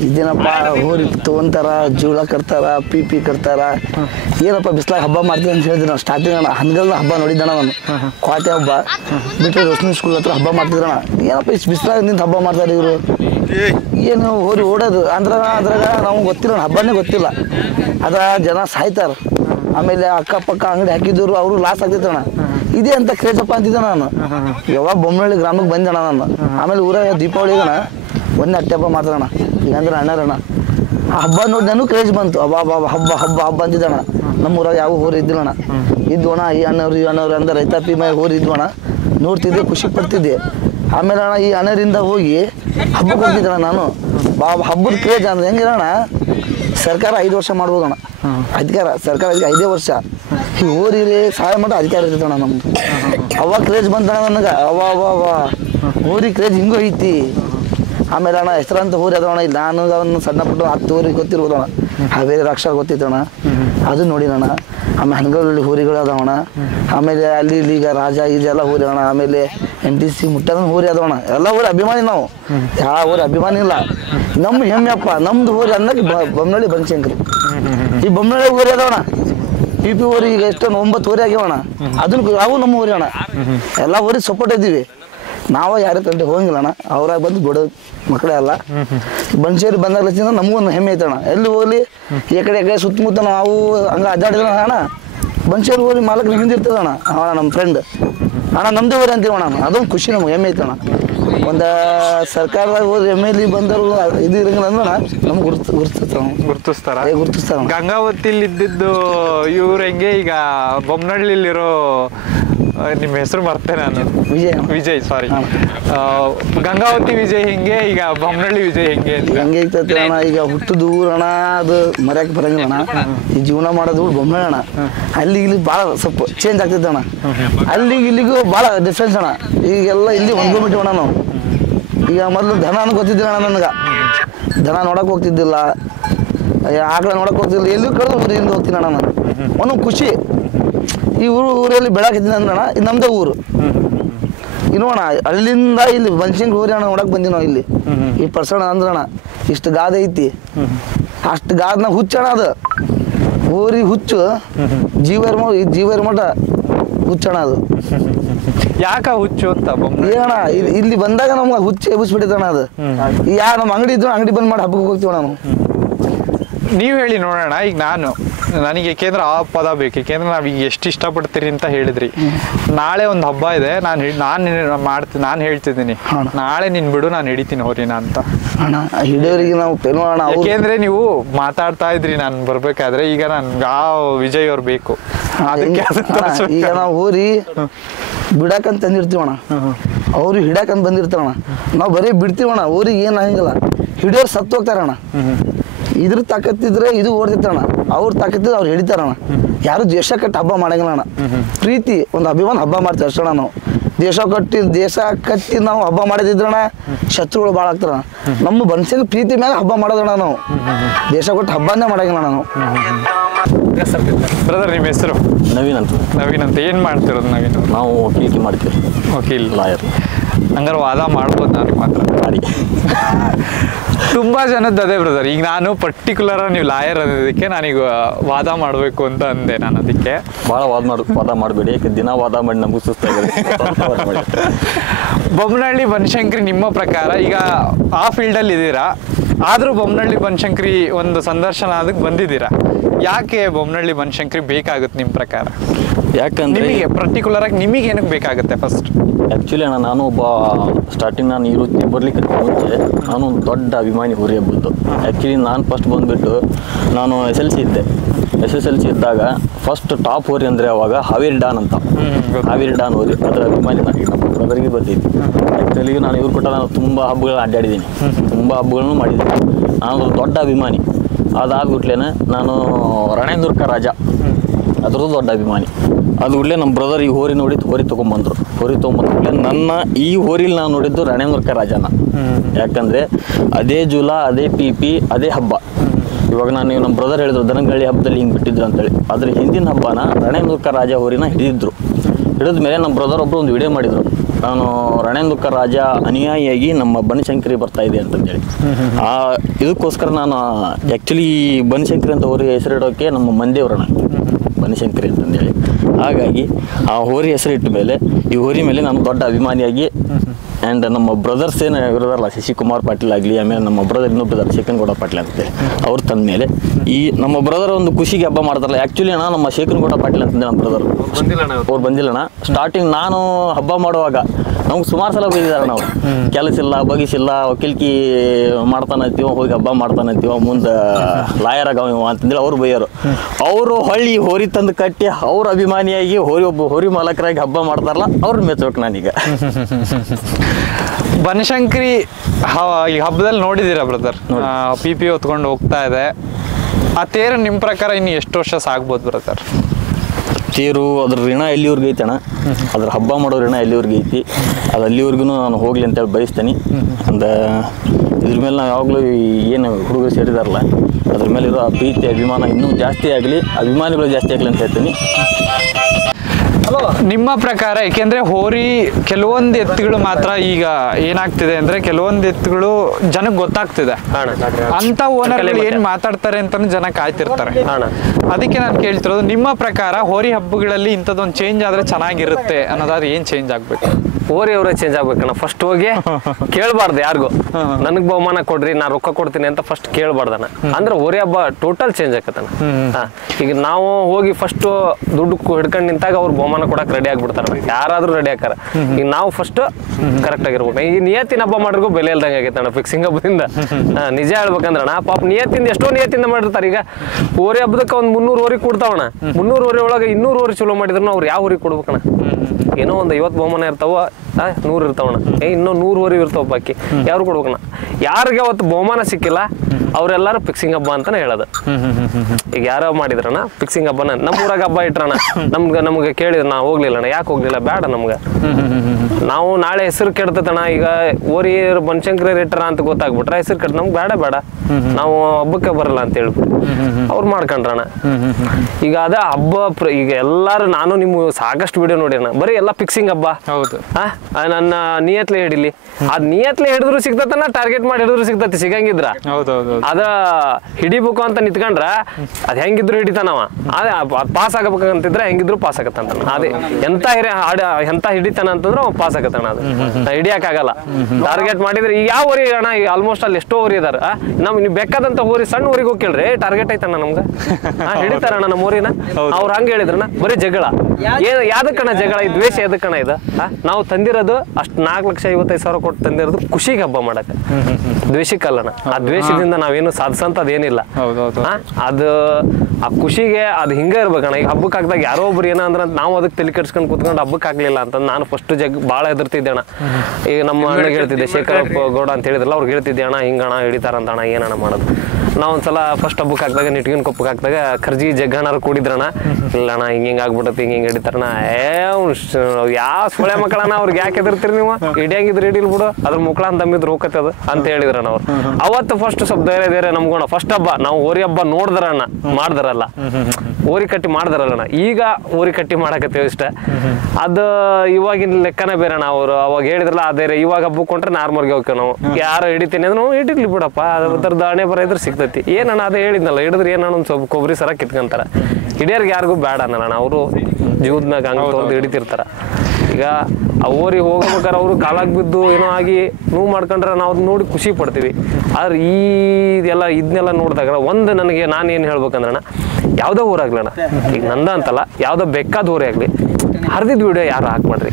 ಇದೇನಪ್ಪ ಹೋರಿ ತೊಗೊಂತಾರ, ಜೋಳ ಕಟ್ತಾರ, ಪಿ ಕಟ್ತಾರ, ಏನಪ್ಪ ಬಿಸ್ಲಾಗ ಹಬ್ಬ ಮಾಡ್ತೀನಿ ಅಂತ ಹೇಳಿದ್ರು ನಾವು ಸ್ಟಾರ್ಟಿಂಗ್. ಅಣ್ಣ ಹಂಗಲ್ಲ ಹಬ್ಬ ನೋಡಿದ್ದಣ್ಣ ನಾನು. ಕ್ವಾಟೆ ಹಬ್ಬ ಬಿಟ್ಟರೆ ರೋಶ್ನಿ ಸ್ಕೂಲ್ ಹತ್ರ ಹಬ್ಬ ಮಾಡ್ತಿದ್ರಣ್ಣ. ಏನಪ್ಪ ಇಷ್ಟು ಬಿಸ್ಲಾಗ ನಿಂತು ಹಬ್ಬ ಮಾಡ್ತಾರೆ ಇವರು, ಏನು ಹೋರಿ ಓಡೋದು ಅದ್ರಾಗ ನಮ್ಗೆ ಗೊತ್ತಿಲ್ಲ, ಹಬ್ಬನೇ ಗೊತ್ತಿಲ್ಲ. ಅದ್ರ ಜನ ಸಾಯ್ತಾರ. ಆಮೇಲೆ ಅಕ್ಕಪಕ್ಕ ಅಂಗಡಿ ಹಾಕಿದ್ರು ಅವರು ಲಾಸ್ ಆಗ್ತೈತಣ್ಣ. ಇದೇ ಅಂತ ಕ್ರೇಜಪ್ಪ ಅಂತಿದ್ದೆ ನಾನು. ಯಾವಾಗ ಬೊಮ್ಮನಹಳ್ಳಿ ಗ್ರಾಮಕ್ಕೆ ಬಂದಣ್ಣ ನಾನು. ಆಮೇಲೆ ಊರಾಗ ದೀಪಾವಳಿಗಣ ಒಂದೇ ಅಟ್ಟೆ ಹಬ್ಬ ಮಾಡ್ತಾರಣ್ಣ. ಈಗ ಅಂದ್ರೆ ಅಣ್ಣರಣ್ಣ ಆ ಹಬ್ಬ ನೋಡಿ ನನಗೂ ಕ್ರೇಜ್ ಬಂತು. ಹಬ್ಬ ಅಂತಿದ್ದಣ್ಣ. ನಮ್ಮೂರಾಗ ಯಾವ ಹೋರಿ ಇದ್ದಿಲ್ಲಣ್ಣ. ಇದ್ವಣ್ಣ ಈ ಅಣ್ಣವ್ರು ಅಂದ್ರೆ ರೈತಾಪಿ ಮೈ ಹೋರಿ ಇದ್ವಣ್ಣ. ನೋಡ್ತಿದ್ದೆ, ಖುಷಿ ಪಡ್ತಿದ್ದೆ. ಆಮೇಲೆ ಅಣ್ಣ ಈ ಅಣ್ಣರಿಂದ ಹೋಗಿ ಹಬ್ಬಕ್ಕೆ ಹೋಗ್ತಿದ್ದಣ್ಣ ನಾನು. ಹಬ್ಬದ ಕ್ರೇಜ್ ಅಂದ್ರೆ ಹೆಂಗಿರೋಣ, ಸರ್ಕಾರ 5 ವರ್ಷ ಮಾಡ್ಬೋದಣ್ಣ ಅಧಿಕಾರ. ಸರ್ಕಾರ 5 ವರ್ಷ ಈ ಹೋರಿಲಿ ಸಹಾಯ ಮಾಡೋ ಅಧಿಕಾರ ಇರ್ತೈತಣ್ಣ ನಮ್ದು. ಅವಾಗ ಕ್ರೇಜ್ ಬಂತಣ್ಣ ನನಗೆ. ಹೋರಿ ಕ್ರೇಜ್ ಹಿಂಗೂ ಐತಿ. ಆಮೇಲೆ ಅಣ್ಣ ಹೆಸರಂತ ಹೋರಿ ಅದಣ್ಣ. ಇಲ್ಲಿ ನಾನು ಅವನು ಸಣ್ಣ ಪುಟ್ಟ 10 ಹೋರಿ ಗೊತ್ತಿರ್ಬೋದಣ್ಣ. ಹಾವೇರಿ ರಾಕ್ಷ ಗೊತ್ತಿತ್ತಣ್ಣ, ಅದು ನೋಡಿನಣ್ಣ. ಆಮೇಲೆ ಹನಗಳ್ಳಿ ಹೋರಿಗಳು ಅದಾವಣ್ಣ. ಆಮೇಲೆ ಅಲ್ಲಿ ಇಲ್ಲಿ ಈಗ ರಾಜ ಇದೆಲ್ಲ ಹೋರಿ ಅಣ್ಣ. ಆಮೇಲೆ NTC ಮುಟ್ಟದ ಹೋರಿ ಅದಾವಣ್ಣ. ಎಲ್ಲ ಹೋರಿ ಅಭಿಮಾನಿ ನಾವು, ಯಾವ ಹೋರಿ ಅಭಿಮಾನಿ ಇಲ್ಲ. ನಮ್ಮ ಹೆಮ್ಮೆಪ್ಪ ನಮ್ದು ಹೋರಿ ಅಂದಾಗ ಬೊಮ್ಮನಹಳ್ಳಿ ಬನಶಂಕರಿ. ಈ ಬೊಮ್ಮನಹಳ್ಳಿ ಹೋರಿ ಅದಾವಣ್ಣ. ಪಿ ಹೋರಿ ಈಗ ಎಷ್ಟೊಂದು 9 ಹೋರಿ ಆಗ್ಯಾವಣ್ಣ. ಅದನ್ನು ಅವು ನಮ್ಮ ಹೋರಿ ಅಣ್ಣ. ಎಲ್ಲ ಹೋರಿ ಸಪೋರ್ಟ್ ಇದ್ದೀವಿ ನಾವು. ಯಾರೇ ತಂದೆ ಹೋಗಿಲ್ಲ ಅಣ್ಣ. ಅವ್ರಾಗ ಬಂದು ದೊಡ್ಡ ಮಕ್ಕಳೇ ಅಲ್ಲ. ಬನಶಂಕರಿ ಬಂದಾಗ್ಲಿಂದ ನಮಗೊಂದು ಹೆಮ್ಮೆ ಐತಣ್ಣ. ಎಲ್ಲಿ ಹೋಗ್ಲಿ ಈ ಕಡೆ ಸುತ್ತಮುತ್ತ ನಾವು ಹಂಗೆ ಅಡ್ಡಾಡಿದ್ರೆ ಅಣ್ಣ ಬನಶಂಕರಿ ಹೋರಿ ಮಾಲಕ್ ಹಿಂದಿರ್ತದಣ್ಣ. ಅಣ್ಣ ನಮ್ಮ ಫ್ರೆಂಡ್ ಅಣ್ಣ ನಮ್ದೇ ಹೋರಿ ಅಂತೀವಣ್ಣ. ಅದೊಂದು ಖುಷಿ ನಮ್ಗೆ ಹೆಮ್ಮೆ ಐತಣ್ಣ. ಒಂದು ಸರ್ಕಾರದಾಗ ಹೋದ್ರೆ MLA ಬಂದರು ಇದು ಇರಂಗಿಲ್ಲ ಅಂದ್ರೆ ನಮ್ಗೆ ಗುರ್ತಿಸ್ತಾರ ಗುರ್ತಿಸ್ತಾರ. ಗಂಗಾವತಿಲಿ ಇದ್ದಿದ್ದು ಇವ್ರು ಹೆಂಗೆ ಈಗ ಬೊಮ್ಮನಹಳ್ಳಿಲಿರೋ ನಿಮ್ಮ ಹೆಸರು ಮರ್ತೆ ನಾನು ವಿಜಯ್ ಸಾರಿ ಗಂಗಾವತಿ ವಿಜಯ್ ಹೆಂಗೆ ಈಗ ಬೊಮ್ಮನಹಳ್ಳಿ ವಿಜಯ್ ಹೆಂಗೆ ಹೆಂಗೆ ಐತೈತಿ ಅಣ್ಣ, ಈಗ ಹುಟ್ಟದ ಊರು ಅಣ್ಣ, ಅದು ಮರ್ಯಾಕೆ ಬರಂಗಿಲ್ಲ ಅಣ್ಣ. ಈ ಜೀವನ ಮಾಡೋದು ಊರು ಬೊಮ್ಮನಹಳ್ಳಿ ಅಣ್ಣ. ಅಲ್ಲಿ ಇಲ್ಲಿ ಭಾಳ ಸ್ವಲ್ಪ ಚೇಂಜ್ ಆಗ್ತೈತೆ ಅಣ್ಣ. ಅಲ್ಲಿಗೆ ಇಲ್ಲಿಗೂ ಭಾಳ ಡಿಫ್ರೆನ್ಸ್ ಅಣ್ಣ. ಈಗೆಲ್ಲ ಇಲ್ಲಿ ಹೊಂದ್ಕೊಂಡ್ಬಿಟ್ಟಿವಿ ಅಣ್ಣ ನಾವು. ಈಗ ಮೊದಲು ದನ ಗೊತ್ತಿದ್ದಿಲ್ಲ ಅಣ್ಣ ನನಗೆ. ದನ ನೋಡಕ್ಕೆ ಹೋಗ್ತಿದ್ದಿಲ್ಲ, ಆಕಳ ನೋಡಕ್ಕೆ ಹೋಗ್ತಿದ್ದಿಲ್ಲ, ಎಲ್ಲಿ ಕಳೆದು ಊರಿಂದ ಹೋಗ್ತೀನಿ ಅಣ್ಣ ನಾನು. ಒಂದೊಂದು ಖುಷಿ. ಈ ಊರಲ್ಲಿ ಬೆಳಕಿದ್ದೀನಿ ಅಂದ್ರೆ ಇದು ನಮ್ದೇ ಊರು. ಇನ್ನು ಅಣ್ಣ ಅಲ್ಲಿಂದ ಇಲ್ಲಿ ಬನಶಂಕರಿ ಊರಿ ಅಣ್ಣ ನೋಡಕ್ ಬಂದಿ ನಾವು ಇಲ್ಲಿ. ಈ ಪರ್ಸಣ ಅಂದ್ರಣ್ಣ ಇಷ್ಟು ಗಾದ ಐತಿ, ಅಷ್ಟು ಗಾದನ ಹುಚ್ಚಣ ಅದು ಊರಿಗೆ ಹುಚ್ಚು. ಜೀವರ ಮಠ ಹುಚ್ಚಣ ಅದು. ಯಾಕ ಹುಚ್ಚು ಅಂತ ಏನಣ್ಣ ಇಲ್ಲಿ ಬಂದಾಗ ನಮ್ಗೆ ಹುಚ್ಚು ಎಬ್ಬಿಸ್ಬಿಟ್ಟಿದ್ದಣ್ಣ ಅದು. ಯಾ ನಮ್ಮ ಅಂಗಡಿ ಇದ್ರು ಅಂಗಡಿ ಬಂದ್ ಮಾಡಿ ಹಬ್ಬಕ್ಕೆ ಹೋಗ್ತೀವಿ ನಾವು. ನೀವು ಹೇಳಿ ನೋಡೋಣ. ಈಗ ನನಗೆ ಏಕೆಂದ್ರೆ ಆ ಪದ ಬೇಕು, ಏಕೆಂದ್ರೆ ನಾವೀಗ ಎಷ್ಟು ಇಷ್ಟಪಡ್ತೀರಿ ಅಂತ ಹೇಳಿದ್ರಿ. ನಾಳೆ ಒಂದು ಹಬ್ಬ ಇದೆ, ನಾನು ಹೇಳ್ತಿದ್ದೀನಿ ನಾಳೆ ನಿನ್ ಬಿಡು ನಾನು ಹಿಡಿತೀನಿ ಹೋರಿನ ಅಂತ. ಹಿಡಿಯೋರಿಗೆ ನಾವು ಯಾಕೆಂದ್ರೆ ನೀವು ಮಾತಾಡ್ತಾ ಇದ್ರಿ ನಾನು ಬರ್ಬೇಕಾದ್ರೆ. ಈಗ ನನ್ಗೆ ಆ ವಿಜಯ್ ಅವ್ರು ಬೇಕು. ಈಗ ನಾವು ಹೋರಿ ಬಿಡಾಕಂತ ತಂದಿರ್ತೀವಣ್ಣ, ಅವ್ರು ಹಿಡಾಕಂತ ಬಂದಿರ್ತಾರಣ್ಣ. ನಾವು ಬರೀ ಬಿಡ್ತೀವಣ್ಣ, ಊರಿಗೆ ಏನು ಆಗಂಗಿಲ್ಲ. ಹಿಡಿಯೋರು ಸತ್ತು ಹೋಗ್ತಾರಣ್ಣ. ಇದ್ರ ತಾಕತ್ತಿದ್ರೆ ಇದು ಓಡ್ತಿತ್ತಣ್ಣ, ಅವ್ರ ತಾಕತ್ತಿದ್ರೆ ಅವ್ರು ಹಿಡಿತಾರಣ್ಣ. ಯಾರು ದೇಶ ಕಟ್ಟಿ ಹಬ್ಬ ಮಾಡಂಗಿಲ್ಲ ಅಣ್ಣ. ಪ್ರೀತಿ ಒಂದು ಅಭಿಮಾನ ಹಬ್ಬ ಮಾಡ್ತೀವಿ ಅಷ್ಟಣ್ಣ. ನಾವು ದೇಶ ಕಟ್ಟಿ ನಾವು ಹಬ್ಬ ಮಾಡಿದ್ರಣ್ಣ ಶತ್ರುಗಳು ಭಾಳ ಆಗ್ತಾರಣ್ಣ. ನಮ್ಮ ಬನಶಂಕರಿ ಪ್ರೀತಿ ಮ್ಯಾಗ ಹಬ್ಬ ಮಾಡೋದಣ್ಣ ನಾವು. ದೇಶ ಕೊಟ್ಟು ಹಬ್ಬನೇ ಮಾಡಂಗಿಲ್ಲ ನಾವು. ಬ್ರದರ್ ನಿಮ್ಮ ಹೆಸರು? ನವೀನ್ ಅಂತ. ಏನ್ ಮಾಡ್ತಿರೋದು ನವೀನ್? ನಾವು ವಕೀಲಿಕೆ ಮಾಡ್ತೀವಿ. ವಕೀಲ್, ಲಾಯರ್. ಹಂಗಾರೆ ವಾದ ಮಾಡ್ಬೋದು ನಾನು ನಿಮ್ಮ ಹತ್ರ. ತುಂಬಾ ಜನದ್ದು ಅದೇ ಬ್ರದರ್. ಈಗ ನಾನು ಪರ್ಟಿಕ್ಯುಲರ್ ನೀವು ಲಾಯರ್ ಅನ್ನೋದಕ್ಕೆ ನಾನೀಗ ವಾದ ಮಾಡಬೇಕು ಅಂತ ಅಂದೆ. ನಾನು ಅದಕ್ಕೆ ಭಾಳ ವಾದ ಮಾಡಬೇಡಿ, ಯಾಕೆ ದಿನ ವಾದ ಮಾಡಿ ನಮಗೂ ಸುಸ್ತಾಗಿದೆ. ಬೊಮ್ಮನಹಳ್ಳಿ ಬನಶಂಕರಿ ನಿಮ್ಮ ಪ್ರಕಾರ ಈಗ ಆ ಫೀಲ್ಡಲ್ಲಿ ಇದ್ದೀರಾ, ಆದರೂ ಬೊಮ್ಮನಹಳ್ಳಿ ಬನಶಂಕರಿ ಒಂದು ಸಂದರ್ಶನ ಅದಕ್ಕೆ ಬಂದಿದ್ದೀರಾ. ಯಾಕೆ ಬೊಮ್ಮನಹಳ್ಳಿ ಬನಶಂಕರಿ ಬೇಕಾಗುತ್ತೆ ನಿಮ್ಮ ಪ್ರಕಾರ? ಯಾಕಂದ್ರೆ ನಿಮಗೆ ಪರ್ಟಿಕ್ಯುಲರ್ ಆಗಿ ನಿಮಗೆ ಏನಕ್ಕೆ ಬೇಕಾಗುತ್ತೆ? ಫಸ್ಟ್ ಆ್ಯಕ್ಚುಲಿ ನಾನು ಒಬ್ಬ ಸ್ಟಾರ್ಟಿಂಗ್ ನಾನು ಈ ವೃತ್ತಿ ಬರ್ಲಿಕ್ಕೆ ಮುಂಚೆ ನಾನು ಒಂದು ದೊಡ್ಡ ಅಭಿಮಾನಿ ಹೋರಿ ಹಬ್ಬದ್ದು. ಆ್ಯಕ್ಚುಲಿ ನಾನು ಫಸ್ಟ್ ಬಂದುಬಿಟ್ಟು ನಾನು SLC ಇದ್ದೆ. SSLC ಇದ್ದಾಗ ಫಸ್ಟ್ ಟಾಪ್ ಹೋರಿ ಅಂದರೆ ಅವಾಗ ಹಾವೇರಿ ಡಾನ್ ಅಂತ. ಹಾವೇರಿ ಡಾನ್ ಹೋರಿ ಅದರ ಅಭಿಮಾನಿ ನನಗೆ, ನಮ್ಮ ಬ್ರದರ್ಗೆ ಗೊತ್ತೈತಿ. ಆ್ಯಕ್ಚುಲಿ ನಾನು ಇವ್ರು ಕೊಟ್ಟ ನಾನು ತುಂಬ ಹಬ್ಬಗಳನ್ನ ಅಡ್ಡಾಡಿದ್ದೀನಿ, ತುಂಬ ಹಬ್ಬಗಳನ್ನು ಮಾಡಿದ್ದೀನಿ. ನಾನು ದೊಡ್ಡ ಅಭಿಮಾನಿ. ಅದಾಗ್ಬಿಟ್ಲೇನೆ ನಾನು ರಣೇಂದುರ್ಕ ರಾಜ ಅದ್ರದ್ದು ದೊಡ್ಡ ಅಭಿಮಾನಿ. ಅದು ಬಿಡ್ಲೆ ನಮ್ಮ ಬ್ರದರ್ ಈ ಹೋರಿ ನೋಡಿದ್ದು ಹೋರಿ ತೊಗೊಂಬಂದ್ರು. ಹೋರಿ ತೊಗೊಂಬಂದ್ಬಿಟ್ಲೆ ನನ್ನ ಈ ಹೋರಿಲಿ ನಾನು ನೋಡಿದ್ದು ರಣೇಂದುರ್ಕ ರಾಜನ. ಯಾಕಂದರೆ ಅದೇ ಜೂಲ, ಅದೇ PP, ಅದೇ ಹಬ್ಬ. ಇವಾಗ ನಾನು ನಮ್ಮ ಬ್ರದರ್ ಹೇಳಿದ್ರು ದನಗಳ್ಳಿ ಹಬ್ಬದಲ್ಲಿ ಹಿಂಗೆ ಬಿಟ್ಟಿದ್ರು ಅಂತೇಳಿ. ಅದ್ರ ಹಿಂದಿನ ಹಬ್ಬನ ರಣೇಂದುರ್ಕ ರಾಜ ಹೋರಿನ ಹಿಡಿದಿದ್ರು. ಹಿಡಿದ ಮೇಲೆ ನಮ್ಮ ಬ್ರದರ್ ಒಬ್ಬರು ಒಂದು ವಿಡಿಯೋ ಮಾಡಿದರು, ನಾನು ರಣೇಂದುರ್ಕ ರಾಜ ಅನುಯಾಯಿಯಾಗಿ ನಮ್ಮ ಬನಶಂಕರಿ ಬರ್ತಾ ಇದೆ ಅಂತಂದೇಳಿ. ಇದಕ್ಕೋಸ್ಕರ ನಾನು ಆ್ಯಕ್ಚುಲಿ ಬನಶಂಕರಿ ಅಂತ ಹೋರಿ ಹೆಸರಿಡೋಕ್ಕೆ ನಮ್ಮ ಮಂದೇವ್ರಣ ಬನಶಂಕರಿ ಅಂತಂದೇಳಿ. ಹಾಗಾಗಿ ಆ ಹೋರಿ ಹೆಸರಿಟ್ಟ ಮೇಲೆ ಈ ಹೋರಿ ಮೇಲೆ ನಾನು ದೊಡ್ಡ ಅಭಿಮಾನಿಯಾಗಿ ಆ್ಯಂಡ್ ನಮ್ಮ ಬ್ರದರ್ಸ್ ಏನು ಇರೋದಲ್ಲ, ಶಶಿಕುಮಾರ್ ಪಾಟೀಲ್ ಆಗಲಿ, ಆಮೇಲೆ ನಮ್ಮ ಬ್ರದರ್ ಇನ್ನೊಬ್ಬರು ಶೇಖನ್ಗೌಡ ಪಾಟೀಲ್ ಅಂತೇಳಿ ಅವ್ರು ತಂದ ಮೇಲೆ ಈ ನಮ್ಮ ಬ್ರದರ್ ಒಂದು ಖುಷಿಗೆ ಹಬ್ಬ ಮಾಡ್ತಾರಲ್ಲ. ಆ್ಯಕ್ಚುಲಿ ನಮ್ಮ ಶೇಖನ್ಗೌಡ ಪಾಟೀಲ್ ಅಂತಂದೆ ನಮ್ಮ ಬ್ರದರ್, ಅವ್ರು ಬಂದಿಲ್ಲಣ್ಣ. ಸ್ಟಾರ್ಟಿಂಗ್ ನಾನು ಹಬ್ಬ ಮಾಡುವಾಗ ನಮ್ಗೆ ಸುಮಾರು ಸಲ ಬೈದಿದ್ದಾರೆ. ನಾವು ಕೆಲಸ ಇಲ್ಲ, ಬಗಿಸಿಲ್ಲ, ವಕೀಲ್ಕಿ ಮಾಡ್ತಾನಂತೀವ, ಹೋಗಿ ಹಬ್ಬ ಮಾಡ್ತಾನಂತೀವ, ಮುಂದೆ ಲಾಯರ್ ಆಗವ ಅಂತಂದೇಳಿ ಅವ್ರು ಬೈಯೋರು. ಅವರು ಹೊಳ್ಳಿ ಹೋರಿ ತಂದು ಕಟ್ಟಿ ಅವ್ರ ಅಭಿಮಾನಿಯಾಗಿ ಹೋರಿ ಮಾಲಕರಾಗಿ ಹಬ್ಬ ಮಾಡ್ತಾರಲ್ಲ, ಅವ್ರನ್ನ ಮೆಚ್ಚಬೇಕು ನಾನೀಗ. ಬನಶಂಕರಿ ಈ ಹಬ್ಬದಲ್ಲಿ ನೋಡಿದ್ದೀರಾ ಬ್ರದರ್? PP ಹೊತ್ಕೊಂಡು ಹೋಗ್ತಾ ಇದೆ. ಆ ತೇರು ನಿಮ್ಮ ಪ್ರಕಾರ ಇನ್ನು ಎಷ್ಟು ವರ್ಷ ಸಾಗ್ಬೋದು ಬ್ರದರ್? ತೇರು ಅದ್ರ ಋಣ ಎಲ್ಲಿವ್ರಿಗೆ ಐತೆ ಅಣ್ಣ, ಅದ್ರ ಹಬ್ಬ ಮಾಡೋ ಋಣ ಎಲ್ಲಿವ್ರಿಗೆ ಐತಿ. ಅದು ಅಲ್ಲಿವರೆಗೂ ನಾನು ಹೋಗ್ಲಿ ಅಂತೇಳಿ ಬಯಸ್ತೀನಿ. ಅಂದ್ರೆ ಇದ್ರ ಮೇಲೆ ನಾವು ಯಾವಾಗಲೂ ಏನು ಹುಡುಗರು ಸೇರಿದಾರಲ್ಲ ಅದ್ರ ಮೇಲೆ ಇರೋ ಪ್ರೀತಿ ಅಭಿಮಾನ ಇನ್ನೂ ಜಾಸ್ತಿ ಆಗಲಿ, ಅಭಿಮಾನಿಗಳು ಜಾಸ್ತಿ ಆಗಲಿ ಅಂತ ಹೇಳ್ತೀನಿ. ನಿಮ್ಮ ಪ್ರಕಾರ, ಏಕೆಂದ್ರೆ ಹೋರಿ ಕೆಲವೊಂದು ಎತ್ತುಗಳು ಮಾತ್ರ ಈಗ ಏನಾಗ್ತಿದೆ ಅಂದ್ರೆ ಕೆಲವೊಂದು ಎತ್ತುಗಳು ಜನಕ್ಕೆ ಗೊತ್ತಾಗ್ತಿದೆ, ಅಂತ ಓನರ್ಗಳು ಏನ್ ಮಾತಾಡ್ತಾರೆ ಅಂತ ಜನ ಕಾಯ್ತಿರ್ತಾರೆ. ಅದಕ್ಕೆ ನಾನು ಕೇಳ್ತಿರೋದು, ನಿಮ್ಮ ಪ್ರಕಾರ ಹೋರಿ ಹಬ್ಬಗಳಲ್ಲಿ ಇಂಥದ್ದೊಂದು ಚೇಂಜ್ ಆದ್ರೆ ಚೆನ್ನಾಗಿರುತ್ತೆ ಅನ್ನೋದಾದ್ರೆ ಏನ್ ಚೇಂಜ್ ಆಗ್ಬೇಕು? ಓರಿ ಅವರೇ ಚೇಂಜ್ ಆಗ್ಬೇಕಣ್ಣ. ಫಸ್ಟ್ ಹೋಗಿ ಕೇಳಬಾರ್ದು ಯಾರಿಗೂ, ನನಗ್ ಬಹುಮಾನ ಕೊಡ್ರಿ ನಾ ರೊಕ್ಕ ಕೊಡ್ತೀನಿ ಅಂತ ಫಸ್ಟ್ ಕೇಳಬಾರ್ದಣ್ಣ. ಅಂದ್ರೆ ಓರಿ ಹಬ್ಬ ಟೋಟಲ್ ಚೇಂಜ್ ಆಕತ್ತಣ್ಣ. ಈಗ ನಾವು ಹೋಗಿ ಫಸ್ಟ್ ದುಡ್ಡು ಹಿಡ್ಕೊಂಡು ನಿಂತಾಗ ಅವ್ರು ಬಹುಮಾನ ಕೊಡಕ್ ರೆಡಿ ಆಗ್ಬಿಡ್ತಾರ, ಯಾರಾದ್ರೂ ರೆಡಿ ಆಕಾರ. ಈಗ ನಾವು ಫಸ್ಟ್ ಕರೆಕ್ಟ್ ಆಗಿರ್ಬೇಕು. ಈಗ ನಿಯತ್ತಿನ ಹಬ್ಬ ಮಾಡಿರ್ಗೂ ಬೆಲೆ ಇಲ್ದಂಗೆ ಆಗೈತಣ್ಣ ಫಿಕ್ಸಿಂಗ್ ಹಬ್ಬದಿಂದ. ನಿಜ ಹೇಳ್ಬೇಕಂದ್ರಣ್ಣ, ಪಾಪ ನಿಯತ್ತಿಂದ ಎಷ್ಟೋ ನಿಯತ್ತಿಂದ ಮಾಡಿರ್ತಾರೆ. ಈಗ ಓರಿ ಹಬ್ಬದಕ್ಕೆ ಒಂದ್ 300 ಓರಿ ಕೊಡ್ತಾವಣ್ಣ. 300 ಓರಿ ಒಳಗೆ 200 ಓರಿ ಚಲೋ ಮಾಡಿದ್ರು ಅವ್ರು ಯಾವ ಊರಿಗೆ ಕೊಡ್ಬೇಕಣ್ಣ? ಏನೋ ಒಂದು 50 ಬಹುಮಾನ ಇರ್ತಾವ, 100 ಇರ್ತಾವಣ್ಣ, ಇನ್ನೂ 100 ಓರಿ ಇರ್ತಾವ ಬಾಕಿ ಯಾರು ಕೊಡ್ಬೇಕಣ್ಣ? ಯಾರಿಗೆ ಅವತ್ತು ಬಹುಮಾನ ಸಿಕ್ಕಿಲ್ಲ ಅವ್ರೆಲ್ಲಾರು ಫಿಕ್ಸಿಂಗ್ ಹಬ್ಬ ಅಂತಾನೆ ಹೇಳೋದು. ಈಗ ಯಾರೋ ಮಾಡಿದ್ರಣ್ಣ ಫಿಕ್ಸಿಂಗ್ ಹಬ್ಬನ, ನಮ್ಮೂರಾಗ ಹಬ್ಬ ಇಟ್ರಣ್ಣ, ನಮ್ಗೆ ಕೇಳಿದ್ರು, ನಾ ಹೋಗ್ಲಿಲ್ಲಣ್ಣ. ಯಾಕೆ ಹೋಗ್ಲಿಲ್ಲ? ಬೇಡ ನಮ್ಗೆ, ನಾವು ನಾಳೆ ಹೆಸರು ಕೆಡ್ತಣ್ಣ. ಈಗ ಓರಿ ಬನಶಂಕರಿ ಇಟ್ರ ಅಂತ ಗೊತ್ತಾಗ್ಬಿಟ್ರೆ ಹೆಸರು ಕೆಟ್ಟ, ನಮ್ಗೆ ಬೇಡ ನಾವು ಹಬ್ಬಕ್ಕೆ ಬರಲ್ಲ ಅಂತ ಹೇಳ್ಬಿಟ್ಟು ಅವ್ರು ಮಾಡ್ಕೊಂಡ್ರಣ್ಣ. ಈಗ ಅದ ಹಬ್ಬ ಈಗ ಎಲ್ಲಾರು, ನಾನು ನಿಮ್ಮ ಸಾಕಷ್ಟು ವಿಡಿಯೋ ನೋಡಿರಣ್ಣ, ಬರೀ ಎಲ್ಲ ಫಿಕ್ಸಿಂಗ್ ಹಬ್ಬ. ಹೌದು, ನನ್ನ ನಿಯತ್ಲೆ ಹಿಡಿಲಿ, ಅದ್ ನಿಯತ್ಲೆ ಹಿಡಿದ್ರು ಸಿಗ್ತತನ, ಟಾರ್ಗೆಟ್ ಮಾಡಿ ಹಿಡಿದ್ರು ಸಿಗ್ತತಿ. ಸಿಗಂಗಿದ್ರ ಅದ ಹಿಡಿಬೇಕು ಅಂತ ನಿಂತ್ಕೊಂಡ್ರ ಅದ್ ಹೆಂಗಿದ್ರು ಹಿಡಿತಾನವ. ಅದೇ ಪಾಸ್ ಆಗಬೇಕಂತಿದ್ರೆ ಹೆಂಗಿದ್ರು ಪಾಸ್ ಆಗತ್ತಂತ. ಅದೇ ಎಂತ ಹಿಡಿತಾನ ಅಂತಂದ್ರೆ ಅವ ಪಾಸ್ ಆಗತ್ತಾನ. ಅದು ಹಿಡಿಯಕ್ಕಾಗಲ್ಲ. ಟಾರ್ಗೆಟ್ ಮಾಡಿದ್ರೆ ಈಗ ಯಾವ ಊರಿ ಅಣ್ಣ, ಈಗ ಆಲ್ಮೋಸ್ಟ್ ಅಲ್ಲಿ ಎಷ್ಟೋ ಊರಿ ಇದಾರ. ನೀವು ಬೇಕಾದಂತ ಊರಿ ಸಣ್ಣ ಊರಿಗೆ ಹೋಗಿ ಕೇಳ್ರಿ, ಟಾರ್ಗೆಟ್ ಐತಣ್ಣ ನಮ್ಗೆ, ಹಿಡಿತಾರಣ್ಣ ನಮ್ಮ ಊರಿನ. ಅವ್ರು ಹಂಗ ಹೇಳಿದ್ರಣ್ಣ, ಬರೀ ಜಗಳ. ಯಾವ್ದಕ್ಕಣ್ಣ ಜಗಳ? ಈ ದ್ವೇಷ ಎದಕ್ಕಣ್ಣ ಇದು? ನಾವು ತಂದಿರೋದು ಅಷ್ಟು 4,50,000 ಕೊಟ್ಟು ತಂದಿರೋದು ಖುಷಿಗೆ ಹಬ್ಬ ಮಾಡಕ್ಕೆ, ದ್ವೇಷಕ್ಕಲ್ಲಣ್ಣ. ಆ ದ್ವೇಷದಿಂದ ನಾವೇನು ಸಾಧಿಸಂತದ್ ಏನಿಲ್ಲ. ಅದು ಆ ಖುಷಿಗೆ ಅದು ಹಿಂಗೆ ಇರ್ಬೇಕಣ್ಣ. ಈಗ ಹಬ್ಬಕ್ಕೆ ಹಾಕ್ದಾಗ ಯಾರೋ ಒಬ್ರು ಏನೋ ಅಂದ್ರೆ ನಾವು ಅದಕ್ಕೆ ತಲೆ ಕೆಡ್ಸ್ಕೊಂಡು ಕುತ್ಕೊಂಡು ಹಬ್ಬಕ್ಕೆ ಆಗ್ಲಿಲ್ಲ ಅಂತ ನಾನು ಫಸ್ಟ್ ಭಾಳ ಹೆದರ್ತಿದ್ದೆ ಅಣ್ಣ. ಈಗ ನಮ್ಮ ಅಣ್ಣಗೆ ಹೇಳ್ತಿದ್ದೆ, ಶೇಖರಪ್ಪ ಗೌಡ ಅಂತ ಹೇಳಿದ್ರಲ್ಲ, ಅವ್ರಿಗೆ ಹೇಳ್ತಿದ್ದೆ, ಅಣ್ಣ ಹಿಂಗಣ್ಣ ಹಿಡಿತಾರಂತ ಅಣ್ಣ, ಏನಣ್ಣ ಮಾಡೋದು? ನಾವು ಒಂದ್ಸಲ ಫಸ್ಟ್ ಹಬ್ಬಕ್ಕೆ ಹಾಕಿದಾಗ ನಿಟ್ಗಿನ ಕೊಪ್ಪಕ್ಕೆ ಹಾಕಿದಾಗ ಖರ್ಜಿ ಜಗ್ಗಣ್ಣರು ಕೂಡಿದ್ರಣ್ಣ. ಇಲ್ಲಣ್ಣ ಹಿಂಗೆ ಆಗ್ಬಿಟ್ಟತಿ, ಹಿಂಗೆ ಹಿಡಿತಾರಣ್ಣ. ಯಾವ ಸೊಳೆ ಮಕ್ಕಳಣ್ಣ, ಅವ್ರಿಗೆ ಯಾಕೆ ಹೆದರ್ತೀರಿ ನೀವು? ಹಿಡಿಯಂಗಿದ್ರೆ ಹಿಡಿಲ್ ಬಿಡು, ಅದ್ರ ಮುಕ್ಳ ಅಂತ ತಮ್ಮಿದ್ರು ಹೋಗತ್ತದು ಅಂತ ಹೇಳಿದ್ರಣ್ಣ ಅವ್ರು. ಅವತ್ತು ಫಸ್ಟ್ ಸ್ವಲ್ಪ ಧೈರ್ಯ ನಮ್ಗೋಣ. ಫಸ್ಟ್ ಹಬ್ಬ ನಾವು ಓರಿ ಹಬ್ಬ ನೋಡಿದ್ರಣ್ಣ, ಮಾಡ್ದಾರಲ್ಲ, ಓರಿ ಕಟ್ಟಿ ಮಾಡ್ದಾರಲ್ಲಣ್ಣ. ಈಗ ಓರಿ ಕಟ್ಟಿ ಮಾಡಕತ್ತೇವೆ ಇಷ್ಟ. ಅದು ಇವಾಗಿನ ಲೆಕ್ಕನೇ ಬೇರೆ ಅಣ್ಣ. ಅವರು ಅವಾಗ ಹೇಳಿದ್ರಲ್ಲ ಅದೇ, ಇವಾಗ ಹಬ್ಬಕ್ಕೆ ಕೊಂಡ್ರೆ ನಾರ್ಮಲ್ಗೆ ಹೋಗ್ತೇವೆ ನಾವು. ಯಾರು ಹಿಡಿತೀನಿ ಅಂದ್ರೆ ನಾವು ಹಿಡಿರ್ಲಿ ಬಿಡಪ್ಪ, ಅದ್ರದ್ದು ಹಣೆ ಬರ ಇದ್ರೆ ಸಿಗ್ತೈತಿ. ಏನಣ್ಣ ಅದೇ ಹೇಳಿದ್ನಲ್ಲ, ಹಿಡಿದ್ರೆ ಏನಣ್ಣ ಒಂದು ಸ್ವಲ್ಪ ಕೊಬ್ಬರಿ ಸರ ಕಿತ್ಕೊಂತಾರ. ಹಿಡಿಯೋರ್ಗೆ ಯಾರಿಗೂ ಬೇಡ ಅನ್ನೋಣ, ಅವರು ಜೀವದ ಮ್ಯಾಗ ಹಂಗೆ ತೊಗೊಂಡು ಹಿಡಿತಿರ್ತಾರ. ಈಗ ಆ ಓರಿ ಹೋಗ್ಬೇಕಾರೆ ಅವರು ಕಾಲಾಗ್ ಬಿದ್ದು ಏನೋ ಆಗಿ ನೋವು ಮಾಡ್ಕೊಂಡ್ರೆ ನಾವು ನೋಡಿ ಖುಷಿ ಪಡ್ತೀವಿ. ಆದ್ರೆ ಇದನ್ನೆಲ್ಲ ನೋಡಿದಾಗ ಒಂದು ನನಗೆ ನಾನೇನು ಹೇಳ್ಬೇಕಂದ್ರಣ್ಣ, ಯಾವುದೋ ಊರಾಗ್ಲಣ್ಣ, ಈಗ ನಂದ ಅಂತಲ್ಲ, ಯಾವುದೋ ಬೇಕಾದ ಊರೇ ಆಗಲಿ, ಹರಿದಿದ್ ವಿಡಿಯೋ ಯಾರು ಹಾಕ್ಬೇಡ್ರಿ.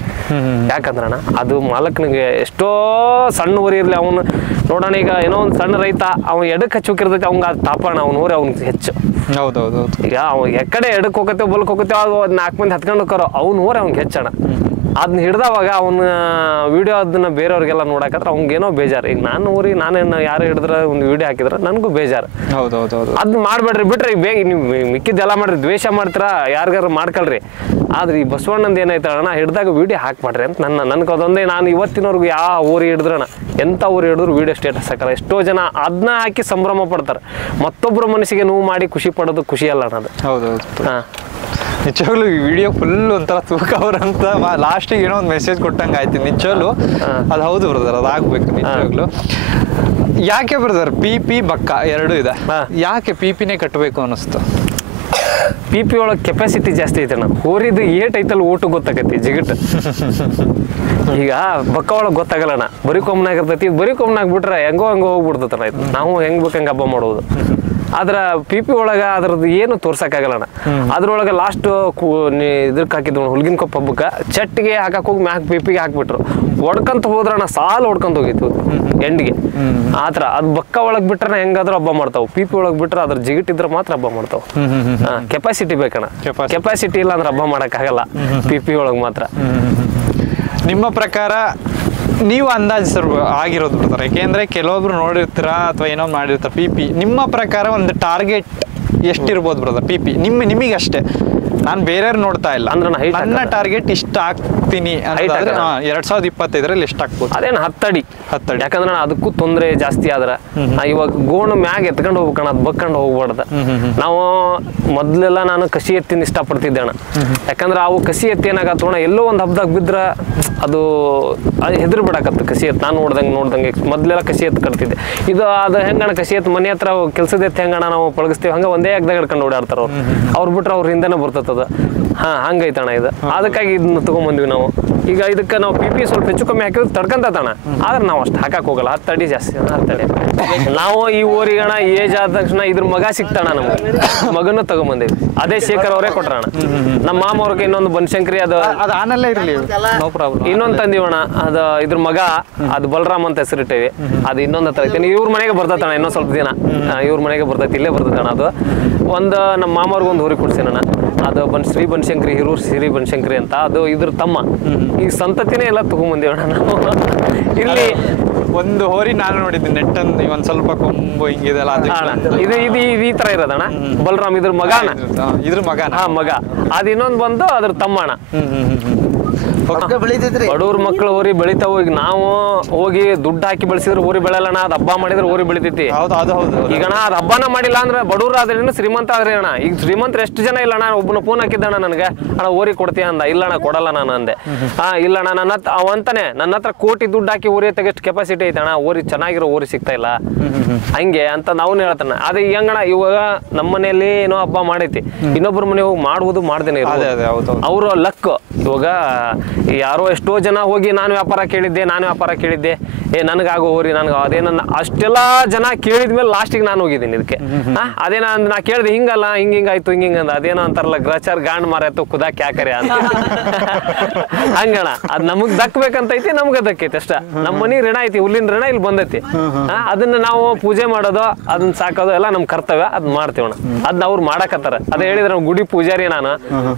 ಯಾಕಂದ್ರಣ್ಣ ಅದು ಮಾಲಕನಿಗೆ ಎಷ್ಟೋ ಸಣ್ಣ ಊರಿ ಇರಲಿ, ಅವನು ನೋಡೋಣ. ಈಗ ಏನೋ ಒಂದು ಸಣ್ಣ ರೈತ, ಅವ್ನು ಎಡಕ್ಕೆ ಹಚ್ಚೋಕಿರ್ತೈತಿ, ಅವಂಗ ಅದು ತಾಪಣ, ಅವ್ನ ಊರೇ ಅವ್ನಿಗೆ ಹೆಚ್ಚು. ಹೌದೌದು. ಈಗ ಅವ್ ಎಕಡೆ ಎಡಕ್ಕೆ ಹೋಗತ್ತೇವೆ ಬಲ್ಕ್ ಹೋಗತ್ತೇವೆ, ಅದು 4 ಮಂದಿ ಹತ್ಕೊಂಡು ಹೋಗ್ತಾರೋ, ಅವ್ನ ಊರೇ ಅವ್ನಿಗೆ ಹೆಚ್ಚಣ. ಅದನ್ನ ಹಿಡ್ದವಾಗ ಅವನ ವಿಡಿಯೋ ಅದನ್ನ ಬೇರೆಯವ್ರಿಗೆಲ್ಲ ನೋಡಕತ್ರ ಅವ್ನಿಗೇನೋ ಬೇಜಾರು. ಈಗ ನಾನು ಊರಿ ನಾನೇನು ಯಾರು ಹಿಡಿದ್ರೆ ಒಂದು ವಿಡಿಯೋ ಹಾಕಿದ್ರೆ ನನಗೂ ಬೇಜಾರು. ಹೌದೌದು. ಅದನ್ನ ಮಾಡ್ಬೇಡ್ರಿ, ಬಿಟ್ರೆ ಈಗ ಬೇಗ ನೀವು ಮಿಕ್ಕಿದ್ದೆಲ್ಲ ಮಾಡ್ರಿ, ದ್ವೇಷ ಮಾಡ್ತೀರಾ ಯಾರಿಗಾರು ಮಾಡ್ಕೊಳ್ರಿ. ಆದ್ರೆ ಈ ಬಸವಣ್ಣಂದು ಏನಾಯ್ತಣ್ಣ, ಹಿಡ್ದಾಗ ವಿಡಿಯೋ ಹಾಕ್ಬೇಡ್ರಿ ಅಂತ ನನ್ಗೆ ಅದೊಂದೇ. ನಾನು ಇವತ್ತಿನವ್ರಿಗೆ ಯಾವ ಊರಿ ಹಿಡಿದ್ರಣ, ಎಂಥ ಊರಿ ಹಿಡಿದ್ರು ವಿಡಿಯೋ ಸ್ಟೇಟಸ್ ಹಾಕಲ್ಲ. ಎಷ್ಟೋ ಜನ ಅದನ್ನ ಹಾಕಿ ಸಂಭ್ರಮ ಪಡ್ತಾರೆ. ಮತ್ತೊಬ್ಬರ ಮನಸ್ಸಿಗೆ ನೋವು ಮಾಡಿ ಖುಷಿ ಪಡೋದು ಖುಷಿ ಅಲ್ಲ ಅನ್ನೋದು. ಹೌದೌದು. ಹಾಂ, ನಿಜವಾಗ್ಲೂ ಈ ವಿಡಿಯೋ ಫುಲ್ ಒಂಥರ ತೂಕ ಅವ್ರಂತ ಲಾಸ್ಟಿಗೆ ಏನೋ ಒಂದು ಮೆಸೇಜ್ ಕೊಟ್ಟಂಗೆ ಆಯ್ತು. ನಿಜವಾಗ್ಲು ಅದು ಹೌದು ಬ್ರದರ್, ಅದು ಆಗ್ಬೇಕು ನಿಜವಾಗ್ಲು. ಯಾಕೆ ಬ್ರದರ್ ಪಿ ಬಕ್ಕ ಎರಡು ಇದೆ, ಯಾಕೆ ಪಿನೇ ಕಟ್ಟಬೇಕು ಅನ್ನಿಸ್ತು? ಪಿ ಒಳಗೆ ಕೆಪಾಸಿಟಿ ಜಾಸ್ತಿ ಐತೆ ಅಣ್ಣ. ಹೋರಿದು ಏಟ್ ಐತಲ್ಲ ಊಟ ಗೊತ್ತಾಗೈತಿ ಜಿಗಿಟ್. ಈಗ ಬಕ್ಕ ಒಳಗೆ ಗೊತ್ತಾಗಲ್ಲಣ್ಣ, ಬರೀ ಕೊಮ್ಮನಾಗ ಇರ್ತೈತಿ. ಬರೀ ಕೊಮ್ಮನಾಗ ಬಿಟ್ರೆ ಹೆಂಗೋ ಹೋಗ್ಬಿಡ್ತೈತಣ್ಣ. ಇದು ನಾವು ಹೆಂಗ್ ಬೇಕಂಗೆ ಹಬ್ಬ ಮಾಡೋದು. ಆದ್ರ ಪಿ ಒಳಗ ಅದ್ರದ್ದು ಏನು ತೋರ್ಸಕ್ಕಾಗಲ್ಲಣ್ಣ. ಅದ್ರೊಳಗೆ ಲಾಸ್ಟ್ ಇದಕ್ಕೆ ಹಾಕಿದ್ವು ಹುಲ್ಗಿನ ಕೊಪ್ಪ ಹಬ್ಬಕ್ಕೆ, ಚಟ್ಟಿಗೆ ಹಾಕಕ್ ಹೋಗಿ ಮ್ಯಾಕ್ ಪಿಪಿಗೆ ಹಾಕ್ಬಿಟ್ರು. ಹೊಡ್ಕಂತ ಹೋದ್ರಣ್ಣ, ಸಾಲು ಹೊಡ್ಕೊಂತ ಹೋಗಿತ್ತು ಎಂಡಿಗೆ. ಆತರ ಅದ್ ಬಕ್ಕ ಒಳಗ್ ಬಿಟ್ರೆ ಹೆಂಗಾದ್ರೂ ಹಬ್ಬ ಮಾಡ್ತಾವ್. ಪಿ ಒಳಗ್ ಬಿಟ್ರೆ ಅದ್ರ ಜಿಗಿಟ್ಟಿದ್ರೆ ಮಾತ್ರ ಹಬ್ಬ ಮಾಡ್ತಾವ್. ಕೆಪಾಸಿಟಿ ಬೇಕಣ್ಣ. ಕೆಪಾಸಿಟಿ ಇಲ್ಲ ಅಂದ್ರೆ ಹಬ್ಬ ಮಾಡಕ್ ಆಗಲ್ಲ ಪಿ ಒಳಗ್ ಮಾತ್ರ. ನಿಮ್ಮ ಪ್ರಕಾರ ನೀವು ಅಂದಾಜಿಸರ್ ಆಗಿರೋದು ಬಿಡ್ತಾರೆ, ಯಾಕೆಂದ್ರೆ ಕೆಲವೊಬ್ರು ನೋಡಿರ್ತೀರ ಅಥವಾ ಏನೋ ಮಾಡಿರ್ತಾರೆ. ಪಿ ನಿಮ್ಮ ಪ್ರಕಾರ ಒಂದು ಟಾರ್ಗೆಟ್ ಎಷ್ಟಿರ್ಬೋದು ಬ್ರದರ್? ಪಿ ನಿಮಗಷ್ಟೇ, ನಾನು ಬೇರೆಯವ್ರು ನೋಡ್ತಾ ಇಲ್ಲ. ಅಂದ್ರೆ ನನ್ನ ಟಾರ್ಗೆಟ್ ಇಷ್ಟ ಆಗ್ತೀನಿ ಅಂತಂದ್ರೆ 2025 ಎಷ್ಟು ಆಗ್ಬೋದು? ಅದೇನು 10 ಅಡಿ. ಯಾಕಂದ್ರೆ ಅದಕ್ಕೂ ತೊಂದರೆ ಜಾಸ್ತಿ ಆದ್ರೆ ಇವಾಗ ಗೋಣು ಮ್ಯಾಗ ಎತ್ಕೊಂಡು ಹೋಗ್ಬೇಕಣ್ಣ, ಅದು ಬಕ್ಕೊಂಡು ಹೋಗ್ಬಾರ್ದು. ನಾವು ಮೊದ್ಲೆಲ್ಲ ನಾನು ಕಸಿ ಎತ್ತಿನ ಇಷ್ಟಪಡ್ತಿದ್ದೆ ಅಣ್ಣ. ಯಾಕಂದ್ರೆ ಅವು ಕಸಿ ಎತ್ತಿ ಏನಾಗತ್ತೋಣ, ಎಲ್ಲೋ ಒಂದು ಹಬ್ಬದಾಗ ಬಿದ್ರೆ ಅದು ಹೆದರ್ ಬಿಡಾಕತ್ತ ಕಸಿ ಎತ್ತು. ನಾನು ನೋಡ್ದಂಗೆ ಮೊದಲೆಲ್ಲ ಕಸಿ ಎತ್ತು ಕಟ್ತಿದ್ದೆ. ಇದು ಅದು ಹೆಂಗಣ ಕಸಿ ಎತ್ತು ಮನೆ ಹತ್ರ ಕೆಲಸದ ಎತ್ತು ಹೆಂಗಣ ನಾವು ಪಳಗಿಸ್ತೀವಿ ಹಂಗೆ ಒಂದೇ ಆಗದಾಗ ಹಿಡ್ಕೊಂಡು ಓಡಾಡ್ತಾರ ಅವ್ರು ಬಿಟ್ರೆ ಅವ್ರ ಹಿಂದೆನೇ ಬರ್ತದ. ಹಂಗೈತಣ ಇದು. ಅದಕ್ಕಾಗಿ ಇದನ್ನ ತಗೊಂಡ್ಬಂದ್ವಿ ನಾವು. ಈಗ ಇದಕ್ಕೆ ನಾವು PP ಸ್ವಲ್ಪ ಹೆಚ್ಚು ಕಮ್ಮಿ ಹಾಕಿದ್ರೆ ತಡ್ಕಂತಣ, ಆದ್ರೆ ನಾವು ಅಷ್ಟು ಹಾಕಕ್ ಹೋಗಲ್ಲ. 10 ಅಡಿ ಜಾಸ್ತಿ 10 ಅಡಿ. ನಾವು ಈ ಊರಿಗಣ ಏಜ್ ಆದ ತಕ್ಷಣ ಇದ್ರ ಮಗ ಸಿಕ್ತಾಣ ನಮ್ಗೆ, ಮಗನ ತಗೊಂಬಂದಿವಿ. ಅದೇ ಶೇಖರ್ ಅವರೇ ಕೊಟ್ರಣ. ನಮ್ಮ ಮಾಮ ಅವ್ರಿಗೆ ಇನ್ನೊಂದು ಬನಶಂಕರಿ ಅದು ಆನಲ್ಲೇ ಇರಲಿ, ನೋ ಪ್ರಾಬ್ಲಮ್. ಇನ್ನೊಂದು ತಂದಿವಣ, ಅದು ಇದ್ರ ಮಗ, ಅದು ಬಲರಾಮ್ ಅಂತ ಹೆಸರಿಟ್ಟೇವಿ. ಅದು ಇನ್ನೊಂದು ತರ್ತೀನಿ. ಇವ್ರ ಮನೆಗೆ ಬರ್ತೈತಣ ಇನ್ನೊಂದು ಸ್ವಲ್ಪ ದಿನ. ಇವ್ರ ಮನೆಗೆ ಬರ್ತೈತಿ, ಇಲ್ಲೇ ಬರ್ತೈತಣ. ಅದು ಒಂದು ನಮ್ಮ ಮಾಮವ್ರಿಗೆ ಒಂದು ಹೋರಿ ಕೊಡ್ಸೇನಣ್ಣ. ಅದು ಶ್ರೀ ಬನಶಂಕರಿ, ಹಿರೂರ್ ಶ್ರೀ ಬನಶಂಕರಿ ಅಂತ. ಅದು ಇದ್ರ ತಮ್ಮ. ಈಗ ಸಂತತಿನೇ ಎಲ್ಲ ತಗೊಂಬಂದಿವಣ ನಾವು. ಇಲ್ಲಿ ಒಂದು ಹೋರಿ ನಾನು ನೋಡಿದ್ದೀನಿ ನೆಟ್ಟಂದು ಒಂದ್ ಸ್ವಲ್ಪ ಕೊಂಬು ಹಿಂಗಿದೆಲ್ಲ, ಇದು ಈ ತರ ಇರೋದಣ್ಣ. ಬಲರಾಮ್ ಇದ್ರ ಮಗ, ಇದ್ರ ಮಗ. ಮಗ. ಅದ್ ಇನ್ನೊಂದು ಬಂದು ಅದ್ರ ತಮ್ಮಣ್ಣ. ಬಡವ್ರ ಮಕ್ಳು ಹೋರಿ ಬೆಳಿತಾವ. ಈಗ ನಾವು ಹೋಗಿ ದುಡ್ಡು ಹಾಕಿ ಬೆಳೆಸಿದ್ರೆ ಹೋರಿ ಬೆಳೆಯಲ್ಲಣ್ಣ. ಅದು ಹಬ್ಬ ಮಾಡಿದ್ರೆ ಹೋರಿ ಬೆಳಿತೈತಿ. ಈಗ ಅಣ್ಣ ಅದು ಹಬ್ಬನ ಮಾಡಿಲ್ಲ ಅಂದ್ರೆ ಬಡವ್ರ ಆದ್ರೇನು ಶ್ರೀಮಂತ ಆದ್ರೆ ಅಣ್ಣ. ಈಗ ಶ್ರೀಮಂತರ ಎಷ್ಟು ಜನ ಇಲ್ಲಣ್ಣ. ಒಬ್ಬನ ಫೋನ್ ಹಾಕಿದ್ದಣ್ಣ ನನಗೆ, ಅಣ್ಣ ಹೋರಿ ಕೊಡ್ತೀಯ ಅಂದ. ಇಲ್ಲಣ್ಣ ಕೊಡಲ್ಲ ನಾನು ಅಂದೆ. ಇಲ್ಲಣ್ಣ ನನ್ನ ಹತ್ರ ಅವಂತಾನೆ, ನನ್ನ ಹತ್ರ ಕೋಟಿ ದುಡ್ಡು ಹಾಕಿ ಹೋರಿ ತೆಗೆಷ್ಟು ಕೆಪಾಸಿಟಿ ಐತಣ್ಣ, ಹೋರಿ ಚೆನ್ನಾಗಿರೋ ಹೋರಿ ಸಿಗ್ತಾ ಇಲ್ಲ ಹಂಗೆ ಅಂತ ನಾವು ಹೇಳ್ತಾನ. ಅದೇ ಹೆಂಗಣ್ಣ ಇವಾಗ ನಮ್ಮ ಮನೆಯಲ್ಲಿ ಏನೋ ಹಬ್ಬ ಮಾಡೈತಿ, ಇನ್ನೊಬ್ಬರ ಮನೆ ಹೋಗಿ ಮಾಡುವುದು ಮಾಡ್ದೇನೆ ಅವ್ರ ಲಕ್. ಇವಾಗ ಯಾರೋ ಎಷ್ಟೋ ಜನ ಹೋಗಿ ನಾನು ವ್ಯಾಪಾರ ಕೇಳಿದ್ದೆ, ನನಗಾಗೋ ಹೋರಿ ನನಗೆ ಅದೇ ನನ್ನ ಅಷ್ಟೆಲ್ಲ ಜನ ಕೇಳಿದ್ಮೇಲೆ ಲಾಸ್ಟಿಗೆ ನಾನು ಹೋಗಿದ್ದೀನಿ ಇದಕ್ಕೆ. ಅದೇನ ನಾ ಕೇಳಿದೆ ಹಿಂಗಲ್ಲ ಹಿಂಗಾಯ್ತು ಹಿಂಗಂದ. ಅದೇನೋ ಅಂತಾರಲ್ಲ ಗ್ರಚಾರ್ ಗಾಂಡ್ ಮಾರಾಯ್ತು ಕುದಾ ಕ್ಯಾಕರೆ ಅಂತ. ಹಂಗಣ ಅದ್ ನಮಗ್ ದಕ್ಬೇಕಂತೈತಿ, ನಮ್ಗೆ ದಕ್ಕೈತಿ ಅಷ್ಟ. ನಮ್ಮ ಮನಿ ಋಣ ಐತಿ, ಹುಲ್ಲಿನ ಋಣ ಇಲ್ಲಿ ಬಂದೈತಿ. ಅದನ್ನ ನಾವು ಪೂಜೆ ಮಾಡೋದು, ಅದನ್ನ ಸಾಕೋದು ಎಲ್ಲ ನಮ್ ಕರ್ತವ್ಯ. ಅದ್ ಮಾಡ್ತೀವಣ. ಅದನ್ನ ಅವ್ರು ಮಾಡಕತ್ತಾರ. ಅದೇ ಹೇಳಿದ್ರೆ ನಾವು ಗುಡಿ ಪೂಜಾರಿ ನಾನು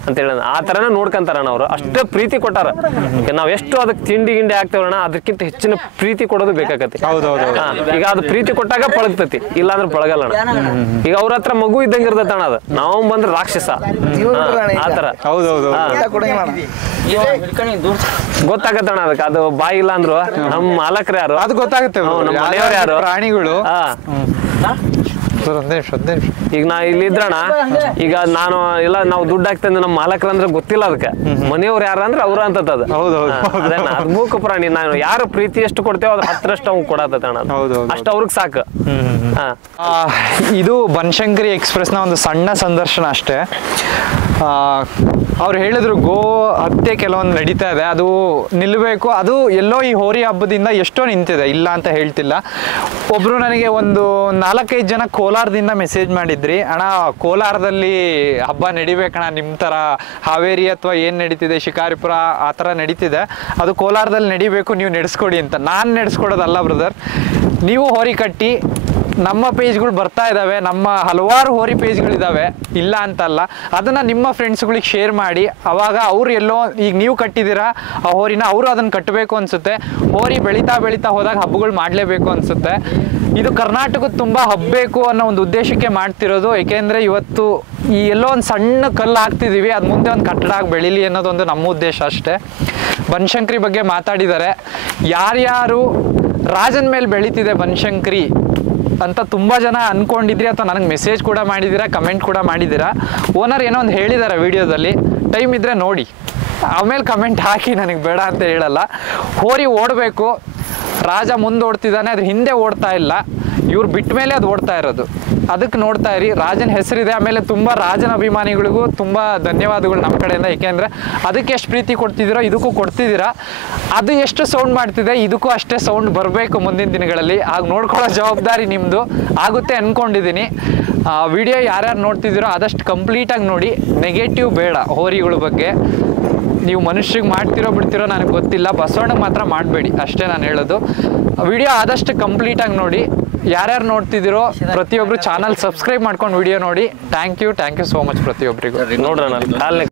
ಅಂತ ಹೇಳ ಆ ತರನೇ ನೋಡ್ಕೊಂತಾರಣ ಅವ್ರು. ಅಷ್ಟೇ ಪ್ರೀತಿ ಕೊಟ್ಟಾರ. ನಾವ್ ಎಷ್ಟು ಅದಕ್ಕೆ ತಿಂಡಿ ಗಿಂಡಿ ಹಾಕ್ತೇವಣ್ಣ, ಅದಕ್ಕಿಂತ ಹೆಚ್ಚಿನ ಪ್ರೀತಿ ಕೊಡೋದು ಬೇಕಾಗತ್ತೆ. ಈಗ ಅದು ಪ್ರೀತಿ ಕೊಟ್ಟಾಗ ಪಳಗ್ತತಿ, ಇಲ್ಲಾಂದ್ರೆ ಪಳಗಲ್ಲಣ. ಈಗ ಅವ್ರ ಹತ್ರ ಮಗು ಇದ್ದಂಗೆ ಇರ್ತೈತಣ್ಣ. ಅದು ನಾವು ಬಂದ್ರೆ ರಾಕ್ಷಸ ಆತರ. ಗೊತ್ತಾಗತ್ತಣ್ಣ ಅದಕ್ಕೆ. ಅದು ಬಾಯಿ ಇಲ್ಲ ಅಂದ್ರು ನಮ್ಮ ಮಾಲಕರು ಯಾರು ಅದು ಗೊತ್ತಾಗುತ್ತೆ, ನಮ್ಮ ಮನೆಯವ್ರು ಯಾರು, ಪ್ರಾಣಿಗಳು. ಈಗ ನಾ ಇಲ್ಲಿ ಇದ್ರಣ, ಈಗ ನಾನು ಎಲ್ಲ ನಾವು ದುಡ್ಡು ಹಾಕ್ತಂದ್ರೆ ನಮ್ಮ ಮಾಲಕರು ಅಂದ್ರೆ ಗೊತ್ತಿಲ್ಲ ಅದಕ್ಕೆ. ಮನೆಯವ್ರು ಯಾರ ಅಂದ್ರೆ ಅವ್ರ ಅಂತದ. ಅದು ಮೂಕ ಪ್ರಾಣಿ. ನಾನು ಯಾರು ಪ್ರೀತಿ ಎಷ್ಟು ಕೊಡ್ತೇವೆ ಅದ್ರ 10ರಷ್ಟು ಅವ್ನು ಕೊಡತ್ತಣ್ಣ. ಅಷ್ಟು ಅವ್ರಿಗೆ ಸಾಕು. ಇದು ಬನಶಂಕರಿ ಎಕ್ಸ್ಪ್ರೆಸ್ ನ ಒಂದು ಸಣ್ಣ ಸಂದರ್ಶನ ಅಷ್ಟೇ. ಅವ್ರು ಹೇಳಿದ್ರು ಗೋ ಹತ್ಯೆ ಕೆಲವೊಂದು ನಡೀತಾ ಇದೆ, ಅದು ನಿಲ್ಲಬೇಕು. ಅದು ಎಲ್ಲೋ ಈ ಹೋರಿ ಹಬ್ಬದಿಂದ ಎಷ್ಟೋ ನಿಂತಿದೆ, ಇಲ್ಲ ಅಂತ ಹೇಳ್ತಿಲ್ಲ. ಒಬ್ರು ನನಗೆ ಒಂದು 4-5 ಜನ ಕೋಲಾರದಿಂದ ಮೆಸೇಜ್ ಮಾಡಿದ್ರಿ, ಅಣ್ಣ ಕೋಲಾರದಲ್ಲಿ ಹಬ್ಬ ನಡಿಬೇಕಣ್ಣ ನಿಮ್ಮ ಥರ, ಹಾವೇರಿ ಅಥವಾ ಏನು ನಡೀತಿದೆ ಶಿಕಾರಿಪುರ ಆ ಥರ ನಡೀತಿದೆ, ಅದು ಕೋಲಾರದಲ್ಲಿ ನಡಿಬೇಕು, ನೀವು ನಡೆಸ್ಕೊಡಿ ಅಂತ. ನಾನು ನಡೆಸ್ಕೊಡೋದಲ್ಲ ಬ್ರದರ್, ನೀವು ಹೋರಿ ಕಟ್ಟಿ. ನಮ್ಮ ಪೇಜ್ಗಳು ಬರ್ತಾ ಇದ್ದಾವೆ, ನಮ್ಮ ಹಲವಾರು ಹೋರಿ ಪೇಜ್ಗಳಿದ್ದಾವೆ, ಇಲ್ಲ ಅಂತಲ್ಲ. ಅದನ್ನು ನಿಮ್ಮ ಫ್ರೆಂಡ್ಸ್ಗಳಿಗೆ ಶೇರ್ ಮಾಡಿ. ಅವಾಗ ಅವ್ರು ಎಲ್ಲೋ ಈಗ ನೀವು ಕಟ್ಟಿದ್ದೀರಾ ಆ ಹೋರಿನ, ಅವರು ಅದನ್ನು ಕಟ್ಟಬೇಕು ಅನಿಸುತ್ತೆ. ಹೋರಿ ಬೆಳೀತಾ ಬೆಳೀತಾ ಹೋದಾಗ ಹಬ್ಬಗಳು ಮಾಡಲೇಬೇಕು ಅನಿಸುತ್ತೆ. ಇದು ಕರ್ನಾಟಕದ ತುಂಬ ಹಬ್ಬಬೇಕು ಅನ್ನೋ ಒಂದು ಉದ್ದೇಶಕ್ಕೆ ಮಾಡ್ತಿರೋದು. ಏಕೆಂದರೆ ಇವತ್ತು ಈ ಎಲ್ಲೋ ಒಂದು ಸಣ್ಣ ಕಲ್ಲು ಹಾಕ್ತಿದ್ದೀವಿ, ಅದು ಮುಂದೆ ಒಂದು ಕಟ್ಟಡ ಆಗಿ ಬೆಳೀಲಿ ಅನ್ನೋದೊಂದು ನಮ್ಮ ಉದ್ದೇಶ ಅಷ್ಟೇ. ಬನಶಂಕರಿ ಬಗ್ಗೆ ಮಾತಾಡಿದ್ದಾರೆ. ಯಾರ್ಯಾರು ರಾಜನ ಮೇಲೆ ಬೆಳೀತಿದೆ ಬನಶಂಕರಿ ಅಂತ ತುಂಬ ಜನ ಅಂದ್ಕೊಂಡಿದ್ರಿ, ಅಥವಾ ನನಗೆ ಮೆಸೇಜ್ ಕೂಡ ಮಾಡಿದ್ದೀರಾ, ಕಮೆಂಟ್ ಕೂಡ ಮಾಡಿದ್ದೀರಾ. ಓನರ್ ಏನೋ ಒಂದು ಹೇಳಿದ್ದಾರೆ ವಿಡಿಯೋದಲ್ಲಿ, ಟೈಮ್ ಇದ್ದರೆ ನೋಡಿ, ಆಮೇಲೆ ಕಮೆಂಟ್ ಹಾಕಿ, ನನಗೆ ಬೇಡ ಅಂತ ಹೇಳಲ್ಲ. ಹೋರಿ ಓಡಬೇಕು, ರಾಜ ಮುಂದೆ ಓಡ್ತಿದ್ದಾನೆ, ಅದ್ರ ಹಿಂದೆ ಓಡ್ತಾ ಇಲ್ಲ, ಇವ್ರು ಬಿಟ್ಟ ಮೇಲೆ ಅದು ಓಡ್ತಾ ಇರೋದು. ಅದಕ್ಕೆ ನೋಡ್ತಾ ಇರಿ. ರಾಜನ ಹೆಸರಿದೆ. ಆಮೇಲೆ ತುಂಬ ರಾಜನ ಅಭಿಮಾನಿಗಳಿಗೂ ತುಂಬ ಧನ್ಯವಾದಗಳು ನಮ್ಮ ಕಡೆಯಿಂದ. ಏಕೆಂದರೆ ಅದಕ್ಕೆ ಎಷ್ಟು ಪ್ರೀತಿ ಕೊಡ್ತಿದ್ದೀರೋ ಇದಕ್ಕೂ ಕೊಡ್ತಿದ್ದೀರಾ. ಅದು ಎಷ್ಟು ಸೌಂಡ್ ಮಾಡ್ತಿದೆ ಇದಕ್ಕೂ ಅಷ್ಟೇ ಸೌಂಡ್ ಬರಬೇಕು ಮುಂದಿನ ದಿನಗಳಲ್ಲಿ. ಆಗ ನೋಡ್ಕೊಳ್ಳೋ ಜವಾಬ್ದಾರಿ ನಿಮ್ಮದು ಆಗುತ್ತೆ ಅಂದ್ಕೊಂಡಿದ್ದೀನಿ. ವಿಡಿಯೋ ಯಾರ್ಯಾರು ನೋಡ್ತಿದ್ದೀರೋ ಆದಷ್ಟು ಕಂಪ್ಲೀಟಾಗಿ ನೋಡಿ, ನೆಗೆಟಿವ್ ಬೇಡ. ಹೋರಿಗಳ ಬಗ್ಗೆ ನೀವು ಮನುಷ್ಯರಿಗೆ ಮಾಡ್ತಿರೋ ಬಿಡ್ತಿರೋ ನನಗೆ ಗೊತ್ತಿಲ್ಲ, ಬಸವಣ್ಣಗೆ ಮಾತ್ರ ಮಾಡಬೇಡಿ ಅಷ್ಟೇ ನಾನು ಹೇಳೋದು. ವಿಡಿಯೋ ಆದಷ್ಟು ಕಂಪ್ಲೀಟಾಗಿ ನೋಡಿ. ಯಾರ್ಯಾರು ನೋಡ್ತಿದ್ದೀರೋ ಪ್ರತಿಯೊಬ್ಬರು ಚಾನಲ್ ಸಬ್ಸ್ಕ್ರೈಬ್ ಮಾಡ್ಕೊಂಡು ವಿಡಿಯೋ ನೋಡಿ. ಥ್ಯಾಂಕ್ ಯು ಸೋ ಮಚ್ ಪ್ರತಿಯೊಬ್ಬರಿಗೂ. ನೋಡ್ರಿ